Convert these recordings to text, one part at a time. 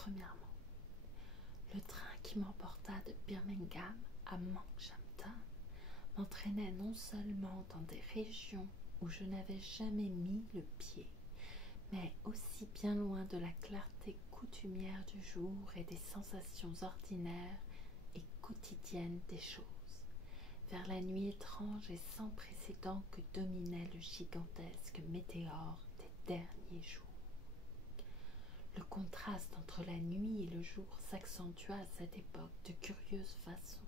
Premièrement, le train qui m'emporta de Birmingham à Manchampton m'entraînait non seulement dans des régions où je n'avais jamais mis le pied, mais aussi bien loin de la clarté coutumière du jour et des sensations ordinaires et quotidiennes des choses, vers la nuit étrange et sans précédent que dominait le gigantesque météore des derniers jours. Le contraste entre la nuit et le jour s'accentua à cette époque de curieuse façon.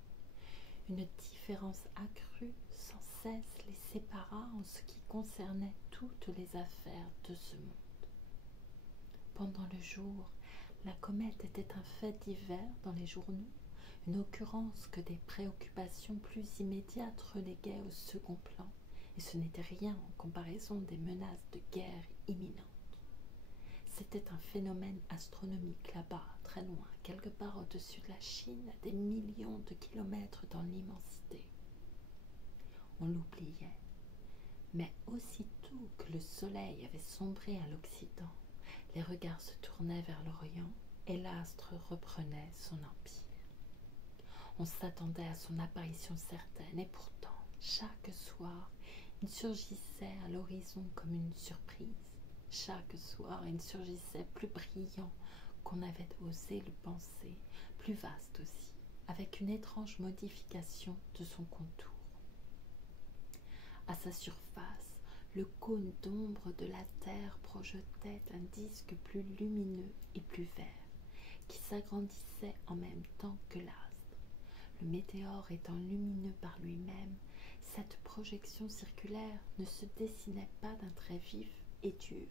Une différence accrue sans cesse les sépara en ce qui concernait toutes les affaires de ce monde. Pendant le jour, la comète était un fait divers dans les journaux, une occurrence que des préoccupations plus immédiates reléguaient au second plan, et ce n'était rien en comparaison des menaces de guerre imminentes. C'était un phénomène astronomique là-bas, très loin, quelque part au-dessus de la Chine, à des millions de kilomètres dans l'immensité. On l'oubliait, mais aussitôt que le soleil avait sombré à l'Occident, les regards se tournaient vers l'Orient et l'astre reprenait son empire. On s'attendait à son apparition certaine, et pourtant, chaque soir, il surgissait à l'horizon comme une surprise. Chaque soir, il surgissait plus brillant qu'on n'avait osé le penser, plus vaste aussi, avec une étrange modification de son contour. À sa surface, le cône d'ombre de la Terre projetait un disque plus lumineux et plus vert, qui s'agrandissait en même temps que l'astre. Le météore étant lumineux par lui-même, cette projection circulaire ne se dessinait pas d'un trait vif et dur.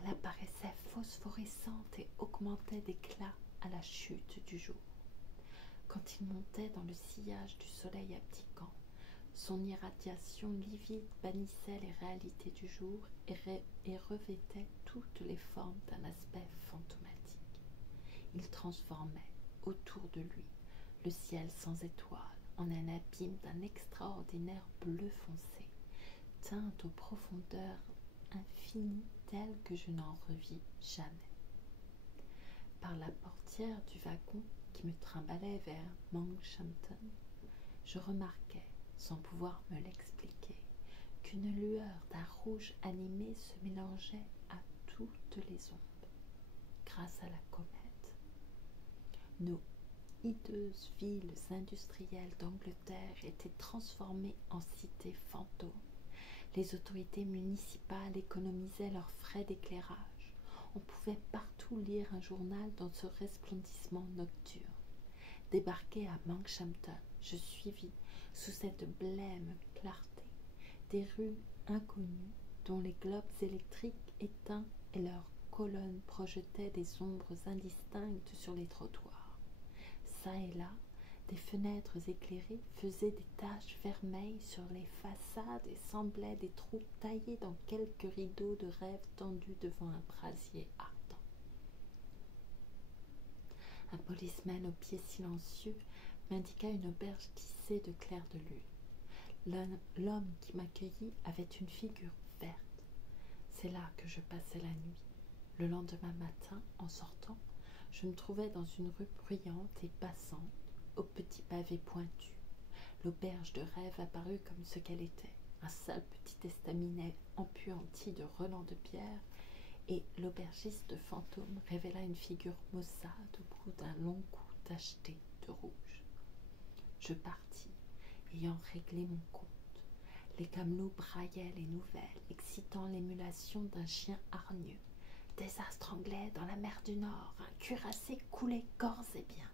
Elle apparaissait phosphorescente et augmentait d'éclat à la chute du jour. Quand il montait dans le sillage du soleil abdiquant, son irradiation livide bannissait les réalités du jour et revêtait toutes les formes d'un aspect fantomatique. Il transformait autour de lui le ciel sans étoiles en un abîme d'un extraordinaire bleu foncé, teinte aux profondeurs infinies telles que je n'en revis jamais. Par la portière du wagon qui me trimbalait vers Manchampton, je remarquai, sans pouvoir me l'expliquer, qu'une lueur d'un rouge animé se mélangeait à toutes les ombres. Grâce à la comète, nos hideuses villes industrielles d'Angleterre étaient transformées en cités fantômes. Les autorités municipales économisaient leurs frais d'éclairage. On pouvait partout lire un journal dans ce resplendissement nocturne. Débarqué à Manchampton, je suivis, sous cette blême clarté, des rues inconnues dont les globes électriques éteints et leurs colonnes projetaient des ombres indistinctes sur les trottoirs. Çà et là, des fenêtres éclairées faisaient des taches vermeilles sur les façades et semblaient des trous taillés dans quelques rideaux de rêve tendus devant un brasier ardent. Un policeman aux pieds silencieux m'indiqua une auberge tissée de clairs de lune. L'homme qui m'accueillit avait une figure verte. C'est là que je passai la nuit. Le lendemain matin, en sortant, je me trouvais dans une rue bruyante et passante, aux petits pavés pointus. L'auberge de rêve apparut comme ce qu'elle était, un sale petit estaminet empuanti de relents de pierre, et l'aubergiste fantôme révéla une figure maussade au bout d'un long cou tacheté de rouge. Je partis, ayant réglé mon compte. Les camelots braillaient les nouvelles, excitant l'émulation d'un chien hargneux. Désastre anglais dans la mer du Nord, un cuirassé coulé corps et biens.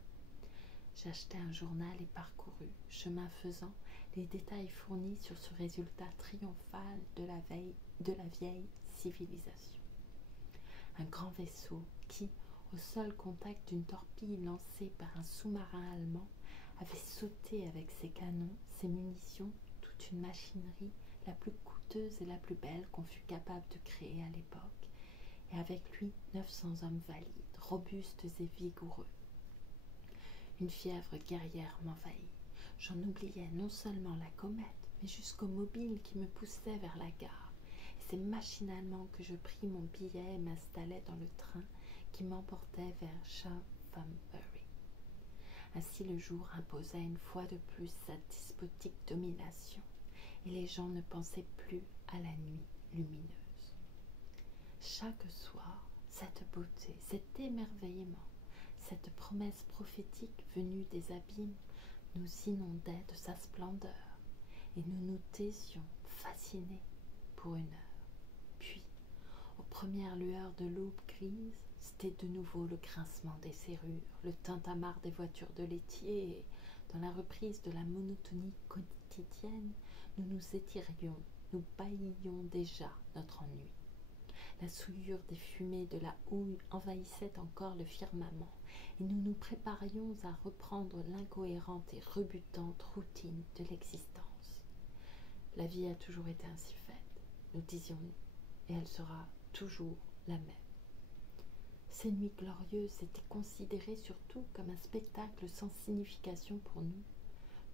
J'achetai un journal et parcourus, chemin faisant, les détails fournis sur ce résultat triomphal de la vieille civilisation. Un grand vaisseau qui, au seul contact d'une torpille lancée par un sous-marin allemand, avait sauté avec ses canons, ses munitions, toute une machinerie la plus coûteuse et la plus belle qu'on fût capable de créer à l'époque, et avec lui 900 hommes valides, robustes et vigoureux. Une fièvre guerrière m'envahit. J'en oubliais non seulement la comète, mais jusqu'au mobile qui me poussait vers la gare. Et c'est machinalement que je pris mon billet et m'installai dans le train qui m'emportait vers Chatham-Bury. Ainsi le jour imposait une fois de plus sa despotique domination, et les gens ne pensaient plus à la nuit lumineuse. Chaque soir, cette beauté, cet émerveillement, cette promesse prophétique venue des abîmes nous inondait de sa splendeur, et nous nous taisions fascinés pour une heure. Puis, aux premières lueurs de l'aube grise, c'était de nouveau le grincement des serrures, le tintamarre des voitures de laitier, et, dans la reprise de la monotonie quotidienne, nous nous étirions, nous bâillions déjà notre ennui. La souillure des fumées de la houille envahissait encore le firmament, et nous nous préparions à reprendre l'incohérente et rebutante routine de l'existence. La vie a toujours été ainsi faite, nous disions-nous, et elle sera toujours la même. Ces nuits glorieuses étaient considérées surtout comme un spectacle sans signification pour nous.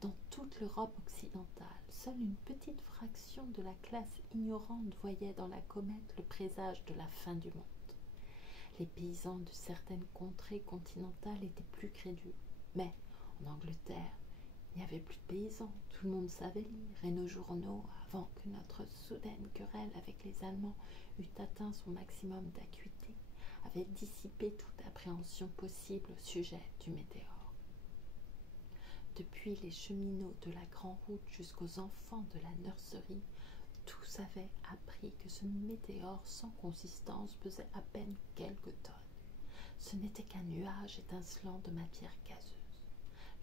Dans toute l'Europe occidentale, seule une petite fraction de la classe ignorante voyait dans la comète le présage de la fin du monde. Les paysans de certaines contrées continentales étaient plus crédules, mais en Angleterre, il n'y avait plus de paysans, tout le monde savait lire, et nos journaux, avant que notre soudaine querelle avec les Allemands eût atteint son maximum d'acuité, avaient dissipé toute appréhension possible au sujet du météore. Depuis les cheminots de la grande route jusqu'aux enfants de la nurserie, tous avaient appris que ce météore sans consistance pesait à peine quelques tonnes. Ce n'était qu'un nuage étincelant de matière gazeuse.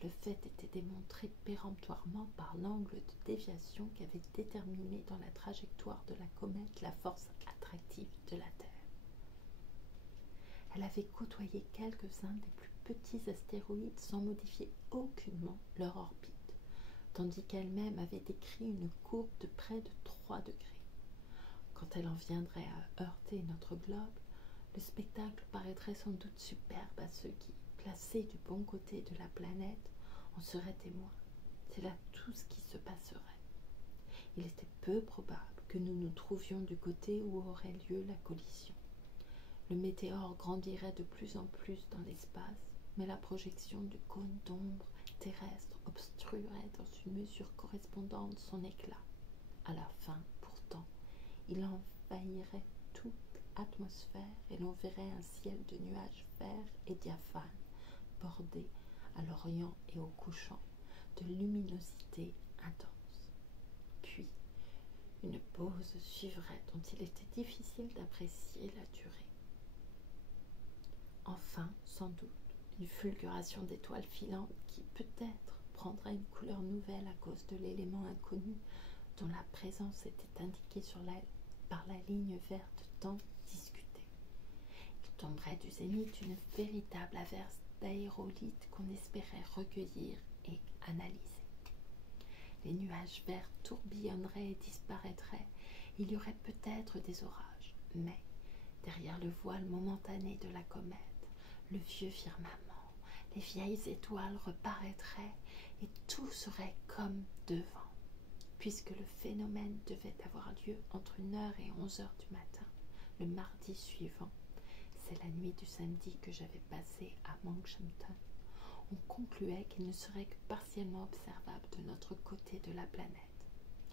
Le fait était démontré péremptoirement par l'angle de déviation qu'avait déterminé dans la trajectoire de la comète la force attractive de la Terre. Elle avait côtoyé quelques-uns des plus petits astéroïdes sans modifier aucunement leur orbite, tandis qu'elle-même avait décrit une courbe de près de 3 degrés. Quand elle en viendrait à heurter notre globe, le spectacle paraîtrait sans doute superbe à ceux qui, placés du bon côté de la planète, en seraient témoins. C'est là tout ce qui se passerait. Il était peu probable que nous nous trouvions du côté où aurait lieu la collision. Le météore grandirait de plus en plus dans l'espace, mais la projection du cône d'ombre terrestre obstruerait dans une mesure correspondante son éclat. À la fin, pourtant, il envahirait toute atmosphère et l'on verrait un ciel de nuages verts et diaphanes, bordé à l'orient et au couchant de luminosité intense. Puis, une pause suivrait dont il était difficile d'apprécier la durée. Enfin, sans doute, une fulguration d'étoiles filantes qui peut-être prendrait une couleur nouvelle à cause de l'élément inconnu dont la présence était indiquée par la ligne verte tant discutée. Il tomberait du zénith une véritable averse d'aérolites qu'on espérait recueillir et analyser. Les nuages verts tourbillonneraient et disparaîtraient. Il y aurait peut-être des orages, mais derrière le voile momentané de la comète, le vieux firmament, les vieilles étoiles reparaîtraient et tout serait comme devant, puisque le phénomène devait avoir lieu entre 1h et 11h du matin, le mardi suivant. C'est la nuit du samedi que j'avais passée à Monkshampton. On concluait qu'il ne serait que partiellement observable de notre côté de la planète.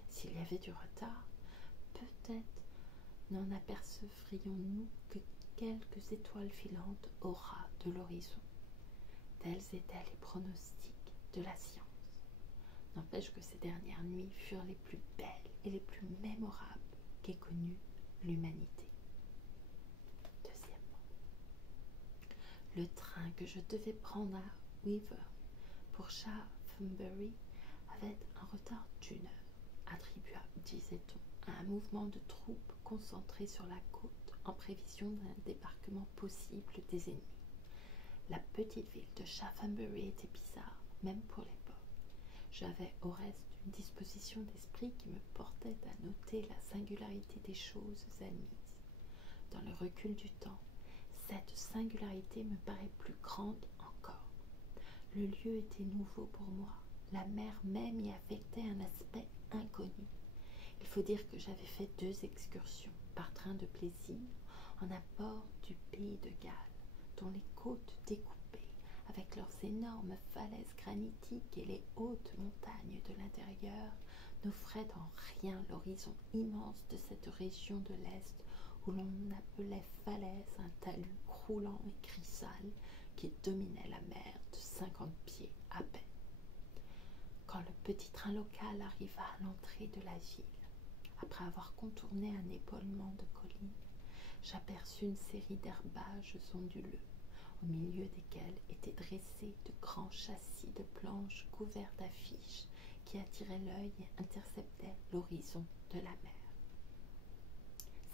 S'il y avait du retard, peut-être n'en apercevrions-nous que quelques étoiles filantes au ras de l'horizon. Tels étaient les pronostics de la science. N'empêche que ces dernières nuits furent les plus belles et les plus mémorables qu'ait connues l'humanité. Deuxièmement, le train que je devais prendre à Weaver pour Chatham-Bury avait un retard d'1 heure, attribuable, disait-on, à un mouvement de troupes concentrées sur la côte en prévision d'un débarquement possible des ennemis. La petite ville de Chatham-Bury était bizarre, même pour l'époque. J'avais au reste une disposition d'esprit qui me portait à noter la singularité des choses admises. Dans le recul du temps, cette singularité me paraît plus grande encore. Le lieu était nouveau pour moi. La mer même y affectait un aspect inconnu. Il faut dire que j'avais fait 2 excursions par train de plaisir en apport du pays de Galles, dont les côtes découpées, avec leurs énormes falaises granitiques et les hautes montagnes de l'intérieur, n'offraient en rien l'horizon immense de cette région de l'Est où l'on appelait falaise un talus croulant et grisâle qui dominait la mer de 50 pieds à peine. Quand le petit train local arriva à l'entrée de la ville, après avoir contourné un épaulement de collines, j'aperçus une série d'herbages onduleux, au milieu desquels étaient dressés de grands châssis de planches couverts d'affiches qui attiraient l'œil et interceptaient l'horizon de la mer.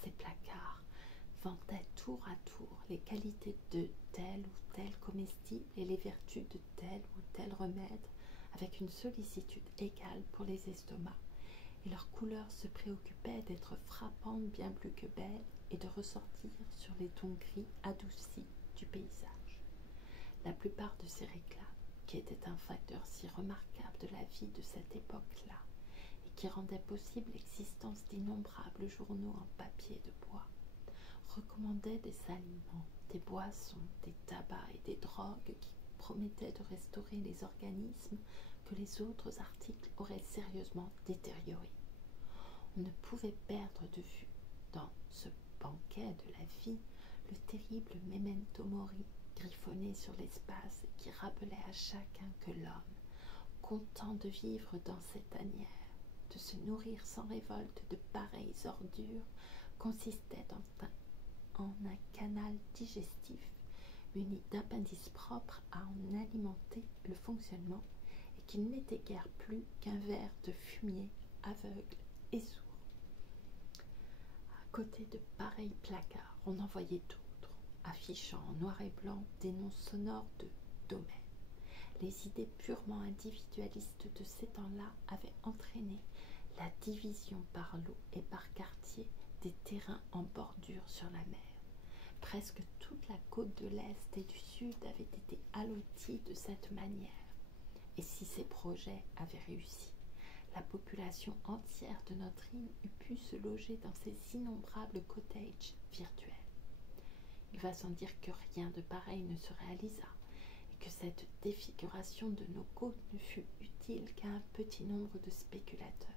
Ces placards vantaient tour à tour les qualités de tel ou tel comestible et les vertus de tel ou tel remède, avec une sollicitude égale pour les estomacs, et leur couleur se préoccupait d'être frappante bien plus que belle et de ressortir sur les tons gris adoucis du paysage. La plupart de ces réclames, qui étaient un facteur si remarquable de la vie de cette époque-là, et qui rendait possible l'existence d'innombrables journaux en papier de bois, recommandaient des aliments, des boissons, des tabacs et des drogues qui promettaient de restaurer les organismes que les autres articles auraient sérieusement détériorés. On ne pouvait perdre de vue, dans ce banquet de la vie, le terrible memento mori griffonné sur l'espace qui rappelait à chacun que l'homme, content de vivre dans cette tanière, de se nourrir sans révolte de pareilles ordures, consistait en un canal digestif muni d'appendices propres à en alimenter le fonctionnement, et qu'il n'était guère plus qu'un ver de fumier aveugle et sourd. À côté de pareils placards, on en voyait d'autres, affichant en noir et blanc des noms sonores de domaines. Les idées purement individualistes de ces temps-là avaient entraîné la division par lot et par quartier des terrains en bordure sur la mer. Presque toute la côte de l'Est et du Sud avait été allotie de cette manière. Et si ces projets avaient réussi, la population entière de notre île eût pu se loger dans ces innombrables cottages virtuels. Il va sans dire que rien de pareil ne se réalisa, et que cette défiguration de nos côtes ne fut utile qu'à un petit nombre de spéculateurs.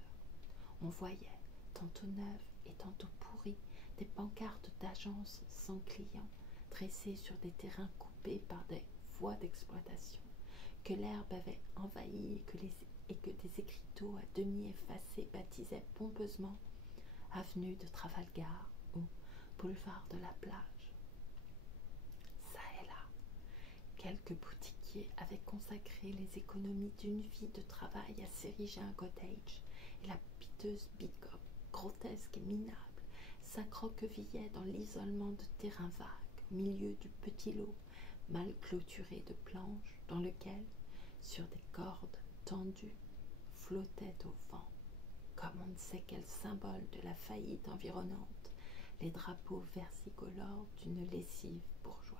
On voyait, tantôt neuves et tantôt pourries, des pancartes d'agences sans clients, dressées sur des terrains coupés par des voies d'exploitation, que l'herbe avait envahis et que des écriteaux à demi effacés baptisaient pompeusement avenue de Trafalgar ou boulevard de la Plage. Ça et là, quelques boutiquiers avaient consacré les économies d'une vie de travail à s'ériger un cottage, et la piteuse bicoque, grotesque et minable, s'accroquevillait dans l'isolement de terrains vagues, au milieu du petit lot mal clôturé de planches, dans lequel, sur des cordes tendues, flottaient au vent, comme on ne sait quel symbole de la faillite environnante, les drapeaux versicolores d'une lessive bourgeoise.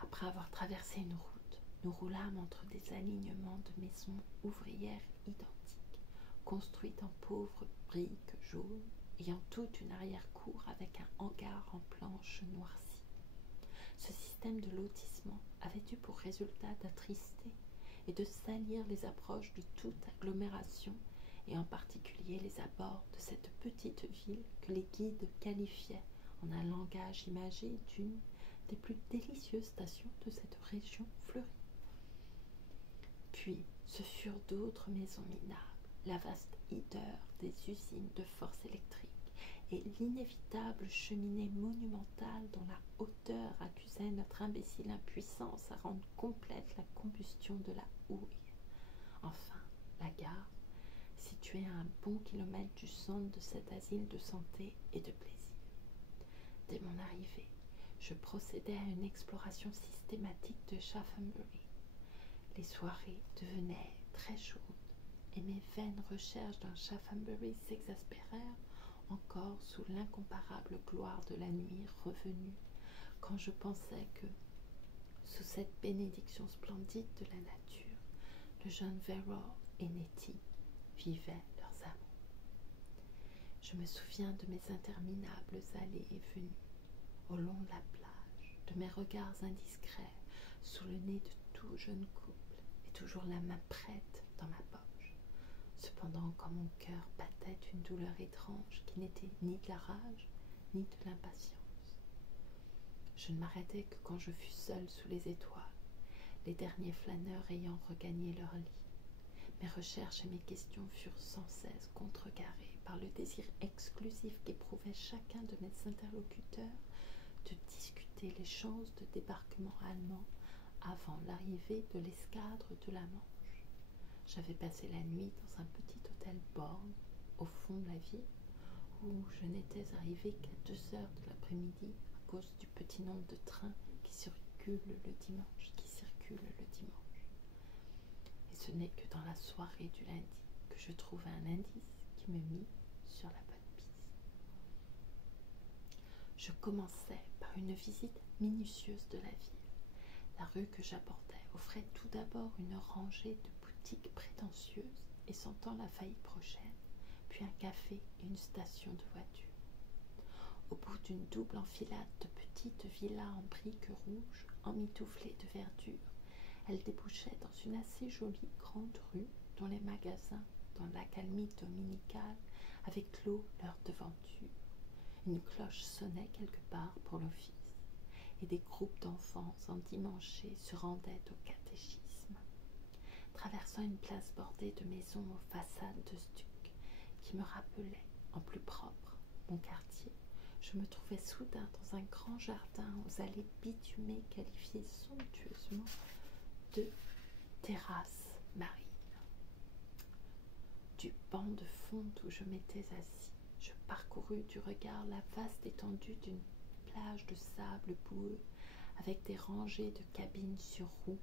Après avoir traversé une route, nous roulâmes entre des alignements de maisons ouvrières identiques, construites en pauvres briques jaunes, ayant toute une arrière-cour avec un hangar en planches noircies. Ce système de lotissement avait eu pour résultat d'attrister et de salir les approches de toute agglomération, et en particulier les abords de cette petite ville que les guides qualifiaient, en un langage imagé, d'une des plus délicieuses stations de cette région fleurie. Puis ce furent d'autres maisons minables, la vaste hideur des usines de force électrique et l'inévitable cheminée monumentale dont la hauteur accusait notre imbécile impuissance à rendre complète la combustion de la houille. Enfin, la gare, située à un bon kilomètre du centre de cet asile de santé et de plaisir. Dès mon arrivée, je procédai à une exploration systématique de Shaphambury. Les soirées devenaient très chaudes, et mes vaines recherches d'un Shaphambury s'exaspérèrent encore sous l'incomparable gloire de la nuit revenue, quand je pensais que, sous cette bénédiction splendide de la nature, le jeune Verrall et Nettie vivaient leurs amours. Je me souviens de mes interminables allées et venues, au long de la plage, de mes regards indiscrets sous le nez de tout jeune couple, et toujours la main prête dans ma poche. Cependant, quand mon cœur battait une douleur étrange qui n'était ni de la rage, ni de l'impatience. Je ne m'arrêtais que quand je fus seule sous les étoiles, les derniers flâneurs ayant regagné leur lit. Mes recherches et mes questions furent sans cesse contrecarrées par le désir exclusif qu'éprouvait chacun de mes interlocuteurs de discuter les chances de débarquement allemand avant l'arrivée de l'escadre de la Manche. J'avais passé la nuit dans un petit hôtel borgne au fond de la ville où je n'étais arrivée qu'à 2 heures de l'après-midi à cause du petit nombre de trains qui circulent le dimanche. Et ce n'est que dans la soirée du lundi que je trouvai un indice qui me mit sur la bonne piste. Je commençai par une visite minutieuse de la ville. La rue que j'abordais offrait tout d'abord une rangée de boutiques prétentieuses et sentant la faillite prochaine, puis un café et une station de voiture. Au bout d'une double enfilade de petites villas en briques rouges, emmitouflées de verdure, elle débouchait dans une assez jolie grande rue dont les magasins, dans l'accalmie dominicale, avaient clos leurs devantures. Une cloche sonnait quelque part pour l'office, et des groupes d'enfants endimanchés se rendaient au catéchisme. Traversant une place bordée de maisons aux façades de stuc, qui me rappelaient, en plus propre, mon quartier, je me trouvais soudain dans un grand jardin aux allées bitumées qualifiées somptueusement de terrasse marine. Du banc de fonte où je m'étais assis, je parcourus du regard la vaste étendue d'une plage de sable boueux avec des rangées de cabines sur roues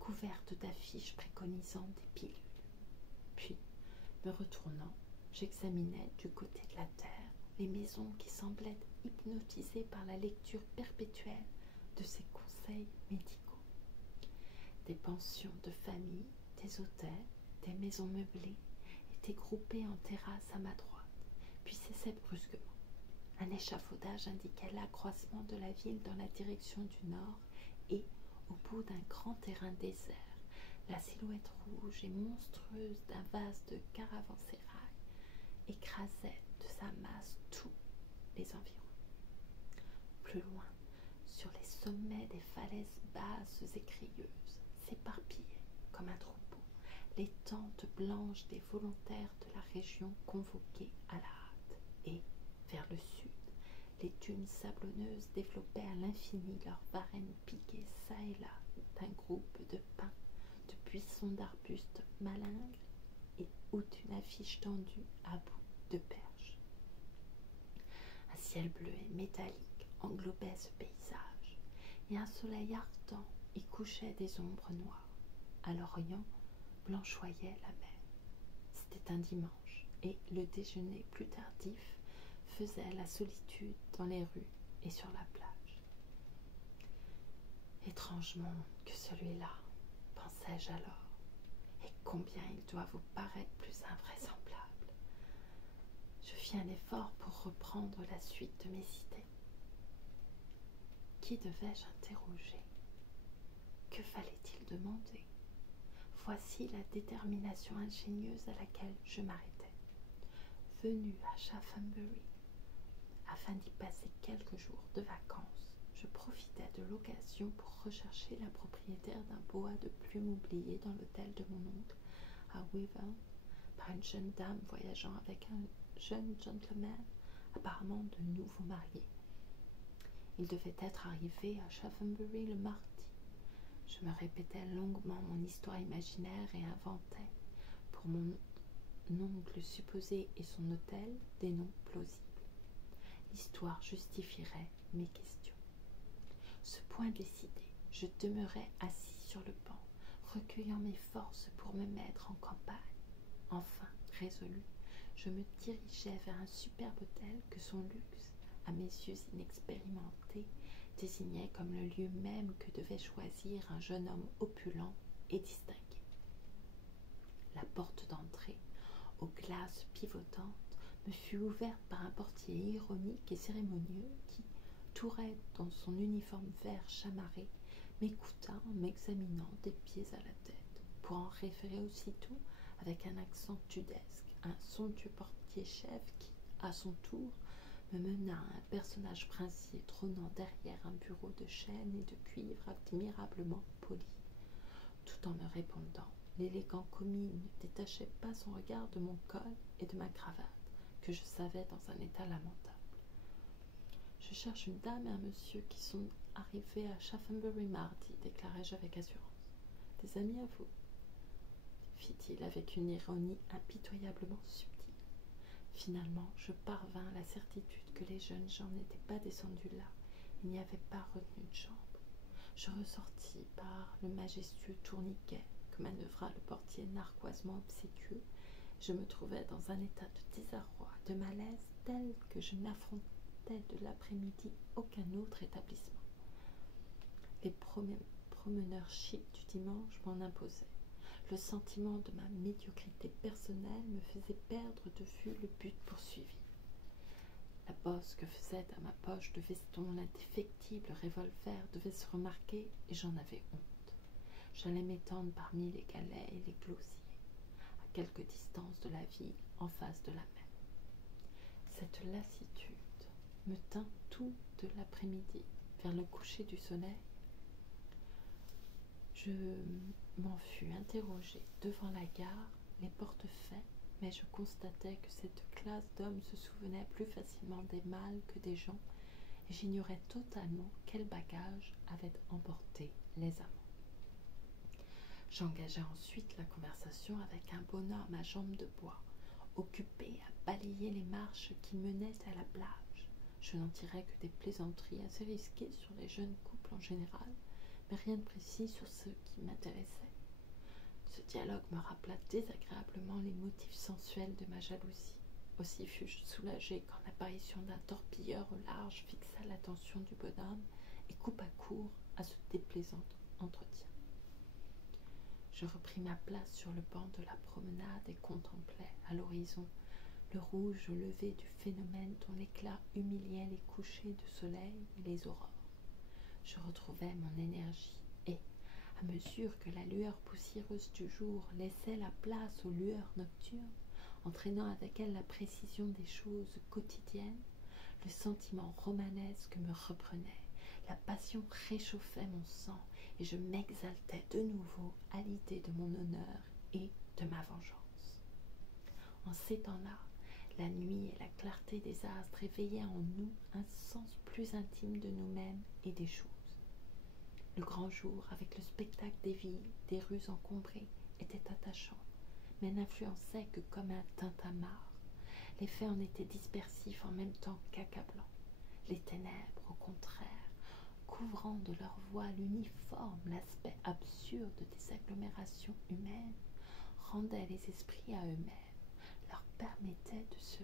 couvertes d'affiches préconisant des pilules. Puis, me retournant, j'examinais du côté de la terre les maisons qui semblaient hypnotisées par la lecture perpétuelle de ces conseils médicaux. Des pensions de famille, des hôtels, des maisons meublées étaient groupées en terrasse à ma droite, puis cessaient brusquement. Un échafaudage indiquait l'accroissement de la ville dans la direction du nord et, au bout d'un grand terrain désert, la silhouette rouge et monstrueuse d'un vase de caravansérail écrasait de sa masse tous les environs. Plus loin, sur les sommets des falaises basses et crieuses, s'éparpillaient, comme un troupeau, les tentes blanches des volontaires de la région convoqués à la hâte, et, vers le sud, les dunes sablonneuses développaient à l'infini leurs varennes piquées çà et là d'un groupe de pins, de buissons d'arbustes malingres et ou d'une affiche tendue à bout de perches. Un ciel bleu et métallique englobait ce paysage, et un soleil ardent y couchait des ombres noires. À l'orient, blanchoyait la mer. C'était un dimanche, et le déjeuner plus tardif faisait la solitude dans les rues et sur la plage. Étrange monde que celui-là, pensai-je alors, et combien il doit vous paraître plus invraisemblable. Je fis un effort pour reprendre la suite de mes idées. Qui devais-je interroger? Que fallait-il demander? Voici la détermination ingénieuse à laquelle je m'arrêtais. Venu à Shaphambury, afin d'y passer quelques jours de vacances, je profitais de l'occasion pour rechercher la propriétaire d'un boa de plumes oublié dans l'hôtel de mon oncle à Wyvern par une jeune dame voyageant avec un jeune gentleman apparemment de nouveau marié. Il devait être arrivé à Shaphambury le mardi. Je me répétais longuement mon histoire imaginaire et inventais, pour mon oncle supposé et son hôtel, des noms plausibles. L'histoire justifierait mes questions. Ce point décidé, je demeurai assis sur le banc, recueillant mes forces pour me mettre en campagne. Enfin, résolu, je me dirigeai vers un superbe hôtel que son luxe, à mes yeux inexpérimentés, désignait comme le lieu même que devait choisir un jeune homme opulent et distingué. La porte d'entrée, aux glaces pivotantes, me fut ouverte par un portier ironique et cérémonieux qui, tout raide dans son uniforme vert chamarré, m'écouta en m'examinant des pieds à la tête, pour en référer aussitôt, avec un accent tudesque, à un somptueux portier-chef qui, à son tour, me mena à un personnage princier trônant derrière un bureau de chêne et de cuivre admirablement poli. Tout en me répondant, l'élégant commis ne détachait pas son regard de mon col et de ma cravate, que je savais dans un état lamentable. « Je cherche une dame et un monsieur qui sont arrivés à Shaftonbury mardi, déclarai-je avec assurance. Des amis à vous, fit-il avec une ironie impitoyablement subtile. Finalement, je parvins à la certitude que les jeunes gens n'étaient pas descendus là, il n'y avait pas retenu de chambre. Je ressortis par le majestueux tourniquet que manœuvra le portier narquoisement obséquieux. Je me trouvais dans un état de désarroi, de malaise tel que je n'affrontais de l'après-midi aucun autre établissement. Les promeneurs chics du dimanche m'en imposaient. Le sentiment de ma médiocrité personnelle me faisait perdre de vue le but poursuivi. La bosse que faisait à ma poche de veston l'indéfectible revolver devait se remarquer et j'en avais honte. J'allais m'étendre parmi les galets et les closiers, à quelque distance de la ville, en face de la mer. Cette lassitude me tint tout de l'après-midi, vers le coucher du soleil. Je m'en fus interrogée devant la gare, les portes faites, mais je constatais que cette classe d'hommes se souvenait plus facilement des mâles que des gens, et j'ignorais totalement quel bagage avait emporté les amants. J'engageai ensuite la conversation avec un bonhomme à jambes de bois, occupé à balayer les marches qui menaient à la plage. Je n'en tirais que des plaisanteries assez risquées sur les jeunes couples en général, mais rien de précis sur ceux qui m'intéressaient. Ce dialogue me rappela désagréablement les motifs sensuels de ma jalousie. Aussi fus-je soulagée quand l'apparition d'un torpilleur au large fixa l'attention du bonhomme et coupa court à ce déplaisant entretien. Je repris ma place sur le banc de la promenade et contemplai à l'horizon le rouge levé du phénomène dont l'éclat humiliait les couchers de soleil et les aurores. Je retrouvai mon énergie et, à mesure que la lueur poussiéreuse du jour laissait la place aux lueurs nocturnes, entraînant avec elle la précision des choses quotidiennes, le sentiment romanesque me reprenait, la passion réchauffait mon sang, et je m'exaltais de nouveau à l'idée de mon honneur et de ma vengeance. En ces temps-là, la nuit et la clarté des astres éveillaient en nous un sens plus intime de nous-mêmes et des choses. Le grand jour, avec le spectacle des villes, des rues encombrées, était attachant, mais n'influençait que comme un tintamarre. Les faits en étaient dispersifs en même temps qu'accablants. Les ténèbres, au contraire, couvrant de leur voile uniforme l'aspect absurde des agglomérations humaines, rendaient les esprits à eux-mêmes, leur permettaient de se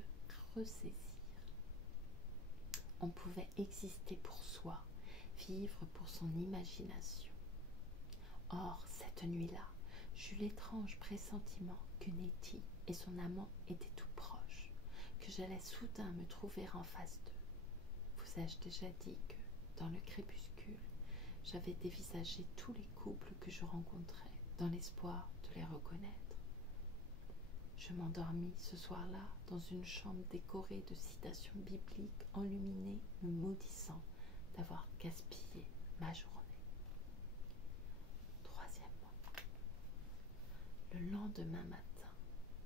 ressaisir. On pouvait exister pour soi, vivre pour son imagination. Or, cette nuit-là, j'eus l'étrange pressentiment que Nettie et son amant étaient tout proches, que j'allais soudain me trouver en face d'eux. Vous ai-je déjà dit que, dans le crépuscule, j'avais dévisagé tous les couples que je rencontrais, dans l'espoir de les reconnaître. Je m'endormis ce soir-là dans une chambre décorée de citations bibliques enluminées, me maudissant d'avoir gaspillé ma journée. Troisièmement, le lendemain matin,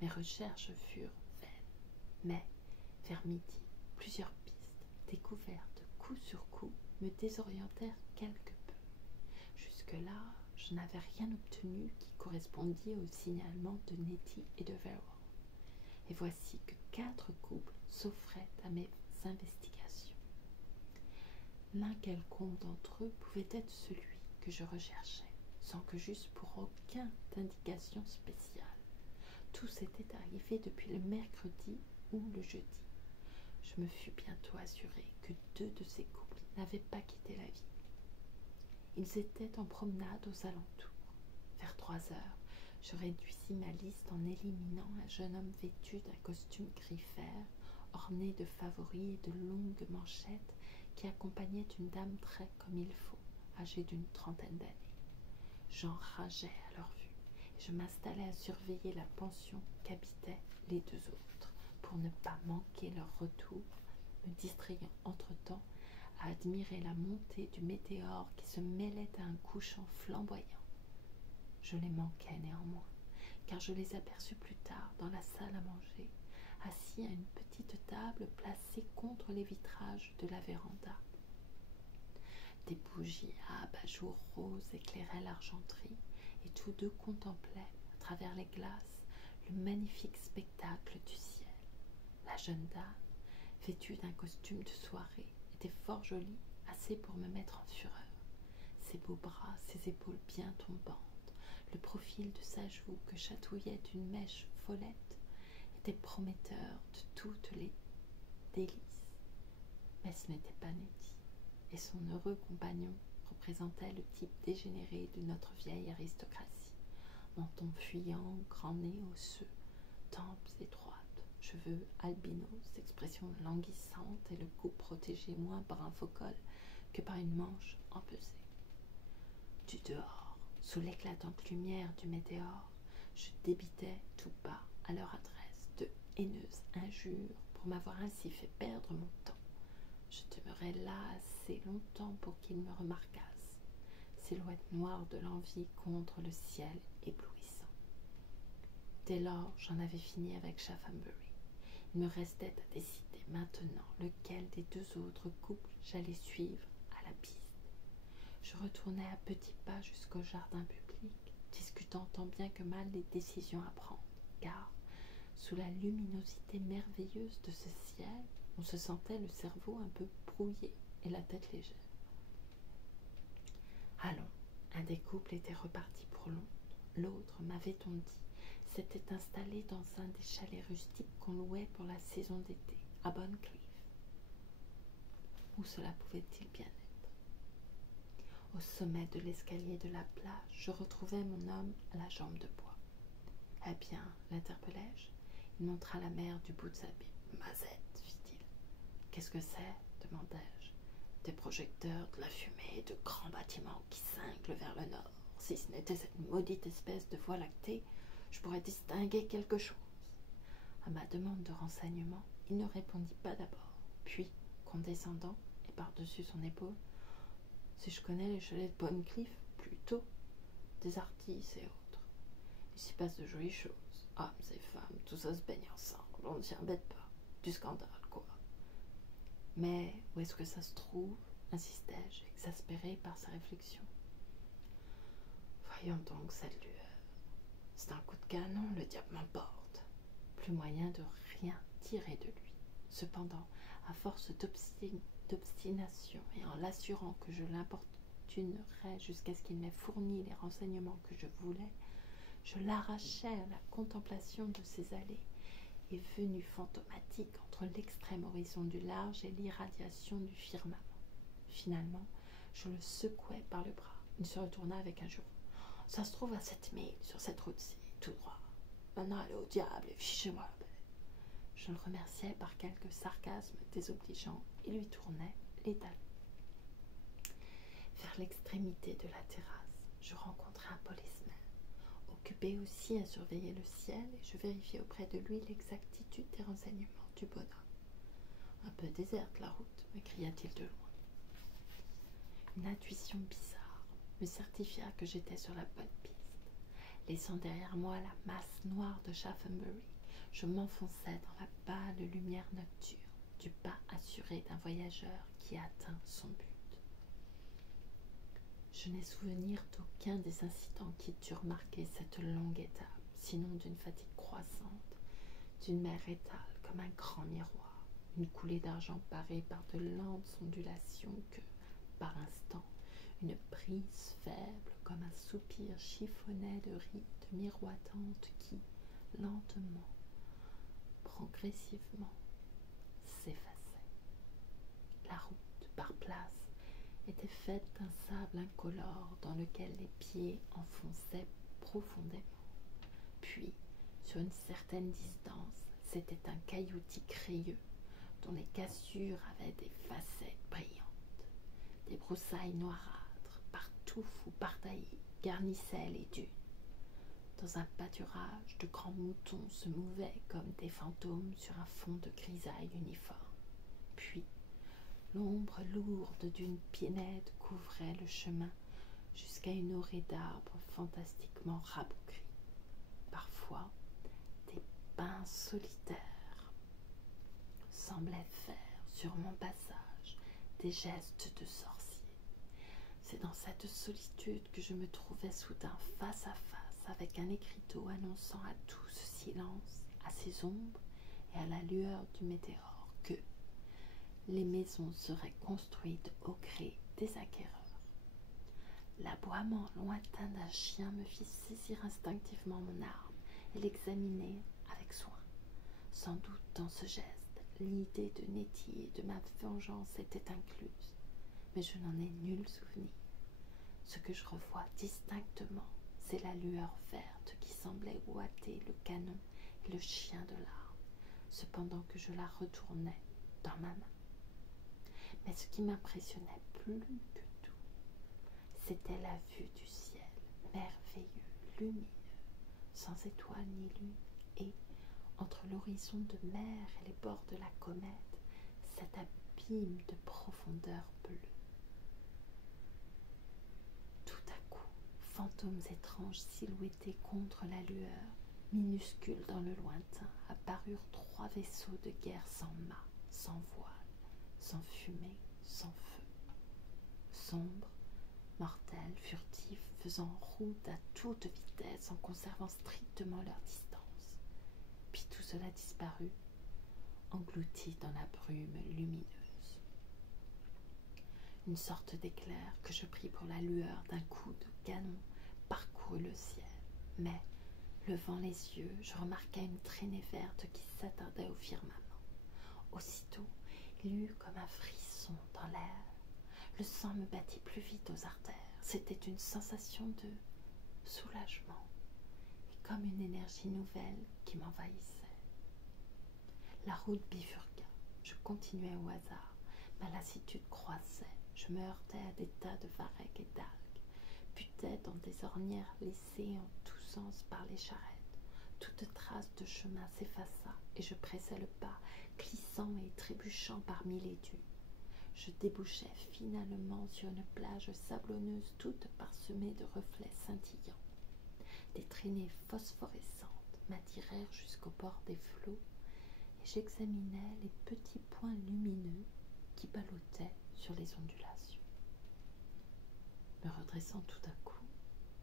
mes recherches furent vaines, mais vers midi, plusieurs pistes, découvertes coup sur coup, me désorientèrent quelque peu. Jusque-là, je n'avais rien obtenu qui correspondît au signalement de Nettie et de Verrall. Et voici que 4 couples s'offraient à mes investigations. L'un quelconque d'entre eux pouvait être celui que je recherchais, sans que j'eusse pour aucune indication spéciale. Tous étaient arrivés depuis le mercredi ou le jeudi. Je me fus bientôt assurée que 2 de ces couples n'avaient pas quitté la ville. Ils étaient en promenade aux alentours. Vers 3 heures, je réduisis ma liste en éliminant un jeune homme vêtu d'un costume gris fer, orné de favoris et de longues manchettes, qui accompagnait une dame très comme il faut, âgée d'une trentaine d'années. J'enrageais à leur vue et je m'installais à surveiller la pension qu'habitaient les deux autres pour ne pas manquer leur retour, me distrayant entre-temps à admirer la montée du météore qui se mêlait à un couchant flamboyant. Je les manquais néanmoins, car je les aperçus plus tard dans la salle à manger, assis à une petite table placée contre les vitrages de la véranda. Des bougies à abat-jour roses éclairaient l'argenterie, et tous deux contemplaient, à travers les glaces, le magnifique spectacle du ciel. La jeune dame, vêtue d'un costume de soirée, était fort jolie, assez pour me mettre en fureur. Ses beaux bras, ses épaules bien tombantes, le profil de sa joue que chatouillait une mèche follette, était prometteur de toutes les délices. Mais ce n'était pas Nettie, et son heureux compagnon représentait le type dégénéré de notre vieille aristocratie, menton fuyant, grand nez osseux, tempes étroites, cheveux albinos, expression languissante et le cou protégé moins par un faux col que par une manche empesée. Du dehors, sous l'éclatante lumière du météore, je débitais tout bas à leur adresse de haineuses injures pour m'avoir ainsi fait perdre mon temps. Je demeurai là assez longtemps pour qu'ils me remarquassent, silhouette noire de l'envie contre le ciel éblouissant. Dès lors, j'en avais fini avec Shaphambury. Il me restait à décider maintenant lequel des deux autres couples j'allais suivre à la piste. Je retournai à petits pas jusqu'au jardin public, discutant tant bien que mal les décisions à prendre, car, sous la luminosité merveilleuse de ce ciel, on se sentait le cerveau un peu brouillé et la tête légère. Allons, un des couples était reparti pour Londres, l'autre, m'avait-on dit, s'était installé dans un des chalets rustiques qu'on louait pour la saison d'été, à Boncliffe. Où cela pouvait-il bien être? Au sommet de l'escalier de la plage, je retrouvai mon homme à la jambe de bois. « Eh bien, l'interpellai-je. Il montra la mer du bout de sa pipe. « Mazette, fit-il. »« Qu'est-ce que c'est ?» demandai-je. « Des projecteurs, de la fumée, de grands bâtiments qui cinglent vers le nord. Si ce n'était cette maudite espèce de voie lactée, je pourrais distinguer quelque chose. » À ma demande de renseignements, il ne répondit pas d'abord. Puis, condescendant et par-dessus son épaule, « Si je connais les chalets de Boncliffe, plutôt, des artistes et autres. Il s'y passe de jolies choses. Hommes et femmes, tout ça se baigne ensemble, on ne s'y embête pas. Du scandale, quoi. » « Mais où est-ce que ça se trouve ?» insistai-je, exaspéré par sa réflexion. « Voyons donc cette lueur. C'est un coup de canon, le diable m'emporte. » Plus moyen de rien tirer de lui. Cependant, à force d'obstination et en l'assurant que je l'importunerais jusqu'à ce qu'il m'ait fourni les renseignements que je voulais, je l'arrachais à la contemplation de ces allées et venues fantomatiques entre l'extrême horizon du large et l'irradiation du firmament. Finalement, je le secouai par le bras. Il se retourna avec un jurement. « Ça se trouve à 7 milles sur cette route-ci, tout droit. Maintenant, allez au diable et fichez-moi la paix. » Je le remerciai par quelques sarcasmes désobligeants et lui tournai les talons. Vers l'extrémité de la terrasse, je rencontrai un policeman, occupé aussi à surveiller le ciel, et je vérifiai auprès de lui l'exactitude des renseignements du bonhomme. « Un peu déserte la route, » m'écria-t-il de loin. Une intuition bizarre me certifia que j'étais sur la bonne piste. Laissant derrière moi la masse noire de Shaphambury, je m'enfonçais dans la pâle lumière nocturne du pas assuré d'un voyageur qui atteint son but. Je n'ai souvenir d'aucun des incidents qui durent marquer cette longue étape, sinon d'une fatigue croissante, d'une mer étale comme un grand miroir, une coulée d'argent parée par de lentes ondulations que, par instants, une brise faible comme un soupir chiffonnait de rides miroitantes qui, lentement, progressivement, s'effaçaient. La route, par place, était faite d'un sable incolore dans lequel les pieds enfonçaient profondément. Puis, sur une certaine distance, c'était un cailloutis crayeux dont les cassures avaient des facettes brillantes. Des broussailles noirâtres, partout ou partaillis, garnissaient les dunes. Dans un pâturage, de grands moutons se mouvaient comme des fantômes sur un fond de grisaille uniforme. Puis, l'ombre lourde d'une pinède couvrait le chemin jusqu'à une orée d'arbres fantastiquement rabougris. Parfois, des pins solitaires semblaient faire sur mon passage des gestes de sorcier. C'est dans cette solitude que je me trouvais soudain face à face avec un écriteau annonçant à tout ce silence, à ces ombres et à la lueur du météore que les maisons seraient construites au gré des acquéreurs. L'aboiement lointain d'un chien me fit saisir instinctivement mon arme et l'examiner avec soin. Sans doute dans ce geste, l'idée de Nettie et de ma vengeance était incluse, mais je n'en ai nul souvenir. Ce que je revois distinctement, c'est la lueur verte qui semblait ouater le canon et le chien de l'arme, cependant que je la retournais dans ma main. Mais ce qui m'impressionnait plus que tout, c'était la vue du ciel, merveilleux, lumineux, sans étoiles ni lune, et, entre l'horizon de mer et les bords de la comète, cet abîme de profondeur bleue. Tout à coup, fantômes étranges silhouettés contre la lueur, minuscules dans le lointain, apparurent 3 vaisseaux de guerre sans mât, sans voile, sans fumée, sans feu. Sombres, mortels, furtifs, faisant route à toute vitesse en conservant strictement leur distance. Puis tout cela disparut, englouti dans la brume lumineuse. Une sorte d'éclair que je pris pour la lueur d'un coup de canon parcourut le ciel, mais, levant les yeux, je remarquai une traînée verte qui s'attardait au firmament. Aussitôt, il y eut comme un frisson dans l'air. Le sang me battit plus vite aux artères. C'était une sensation de soulagement et comme une énergie nouvelle qui m'envahissait. La route bifurqua. Je continuais au hasard. Ma lassitude croissait. Je me heurtais à des tas de varechs et d'algues, butais dans des ornières laissées en tous sens par les charrettes. Toute trace de chemin s'effaça et je pressais le pas, glissant et trébuchant parmi les dunes. Je débouchais finalement sur une plage sablonneuse toute parsemée de reflets scintillants. Des traînées phosphorescentes m'attirèrent jusqu'au bord des flots et j'examinais les petits points lumineux qui ballottaient sur les ondulations. Me redressant tout à coup,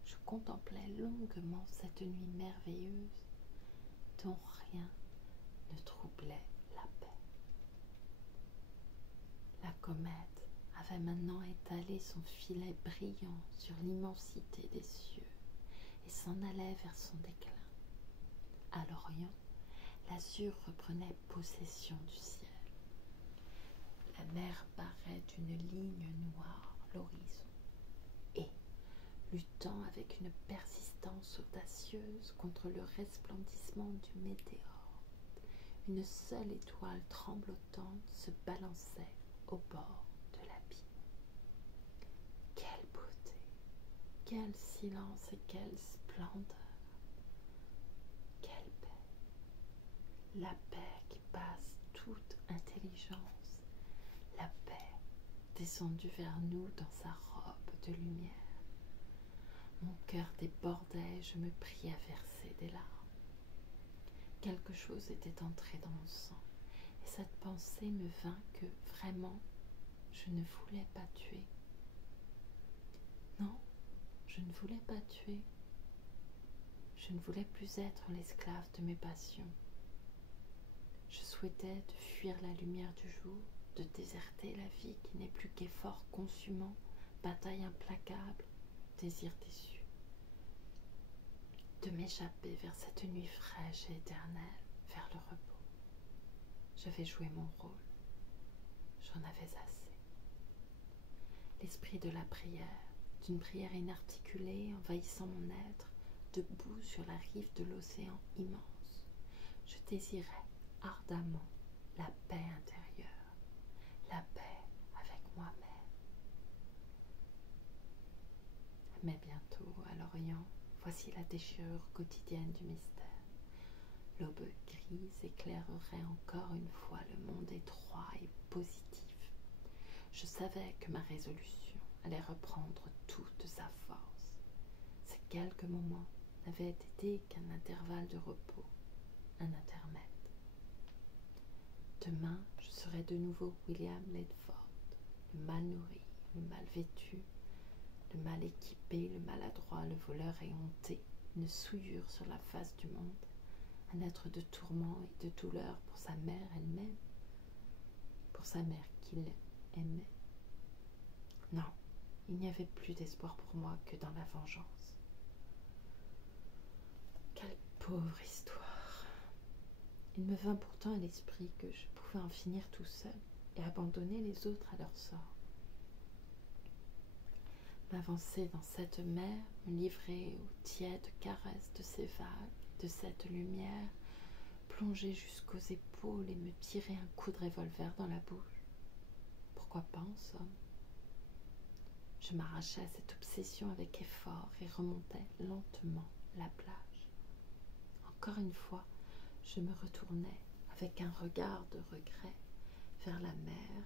je contemplais longuement cette nuit merveilleuse dont rien ne troublait la paix. La comète avait maintenant étalé son filet brillant sur l'immensité des cieux et s'en allait vers son déclin. À l'Orient, l'azur reprenait possession du ciel. La mer barrait d'une ligne noire l'horizon et, luttant avec une persistance audacieuse contre le resplendissement du météore, une seule étoile tremblotante se balançait au bord de l'abîme. Quelle beauté, quel silence et quelle splendeur, quelle paix, la paix qui passe toute intelligence, la paix descendue vers nous dans sa robe de lumière. Mon cœur débordait et je me pris à verser des larmes. Quelque chose était entré dans mon sang, et cette pensée me vint que, vraiment, je ne voulais pas tuer. Non, je ne voulais pas tuer. Je ne voulais plus être l'esclave de mes passions. Je souhaitais de fuir la lumière du jour, de déserter la vie qui n'est plus qu'effort consumant, bataille implacable, désir déçu. De m'échapper vers cette nuit fraîche et éternelle, vers le repos. J'avais joué mon rôle. J'en avais assez. L'esprit de la prière, d'une prière inarticulée envahissant mon être, debout sur la rive de l'océan immense, je désirais ardemment la paix intérieure, la paix avec moi-même. Mais bientôt, à l'Orient, voici la déchirure quotidienne du mystère. L'aube grise éclairerait encore une fois le monde étroit et positif. Je savais que ma résolution allait reprendre toute sa force. Ces quelques moments n'avaient été qu'un intervalle de repos, un intermède. Demain, je serai de nouveau William Ledford, le mal nourri, le mal vêtu, le mal équipé, le maladroit, le voleur éhonté, une souillure sur la face du monde, un être de tourment et de douleur pour sa mère elle-même, pour sa mère qu'il aimait. Non, il n'y avait plus d'espoir pour moi que dans la vengeance. Quelle pauvre histoire! Il me vint pourtant à l'esprit que je pouvais en finir tout seul et abandonner les autres à leur sort. M'avancer dans cette mer, me livrer aux tièdes caresses de ces vagues, de cette lumière, plonger jusqu'aux épaules et me tirer un coup de revolver dans la bouche. Pourquoi pas en somme? Je m'arrachais à cette obsession avec effort et remontais lentement la plage. Encore une fois, je me retournais avec un regard de regret vers la mer,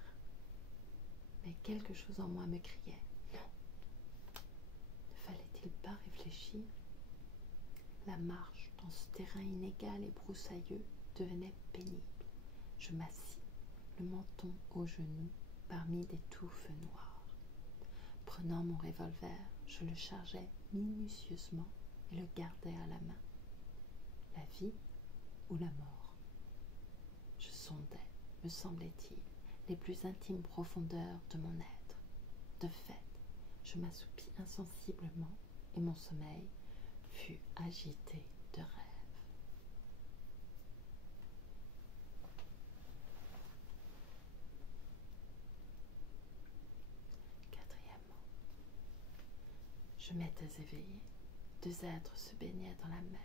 mais quelque chose en moi me criait « Non !» Ne fallait-il pas réfléchir? La marche dans ce terrain inégal et broussailleux devenait pénible. Je m'assis, le menton au genou, parmi des touffes noires. Prenant mon revolver, je le chargeai minutieusement et le gardai à la main. La vie ou la mort? Je sondais, me semblait-il, les plus intimes profondeurs de mon être. De fait, je m'assoupis insensiblement et mon sommeil fut agité de rêves. Quatrièmement, je m'étais éveillée. Deux êtres se baignaient dans la mer.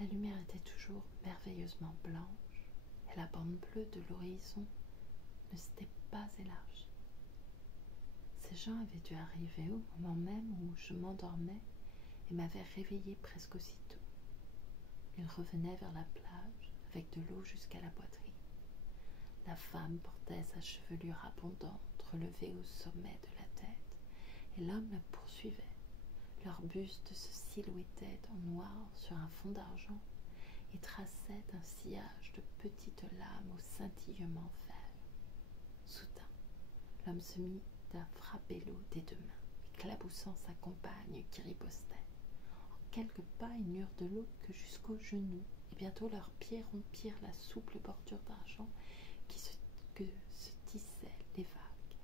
La lumière était toujours merveilleusement blanche et la bande bleue de l'horizon ne s'était pas élargie. Ces gens avaient dû arriver au moment même où je m'endormais et m'avaient réveillée presque aussitôt. Ils revenaient vers la plage avec de l'eau jusqu'à la poitrine. La femme portait sa chevelure abondante relevée au sommet de la tête et l'homme la poursuivait. Leur buste se silhouettait en noir sur un fond d'argent et traçait un sillage de petites lames au scintillement vert. Soudain, l'homme se mit à frapper l'eau des deux mains, éclaboussant sa compagne qui ripostait. En quelques pas, ils n'eurent de l'eau que jusqu'aux genoux, et bientôt leurs pieds rompirent la souple bordure d'argent que se tissaient les vagues.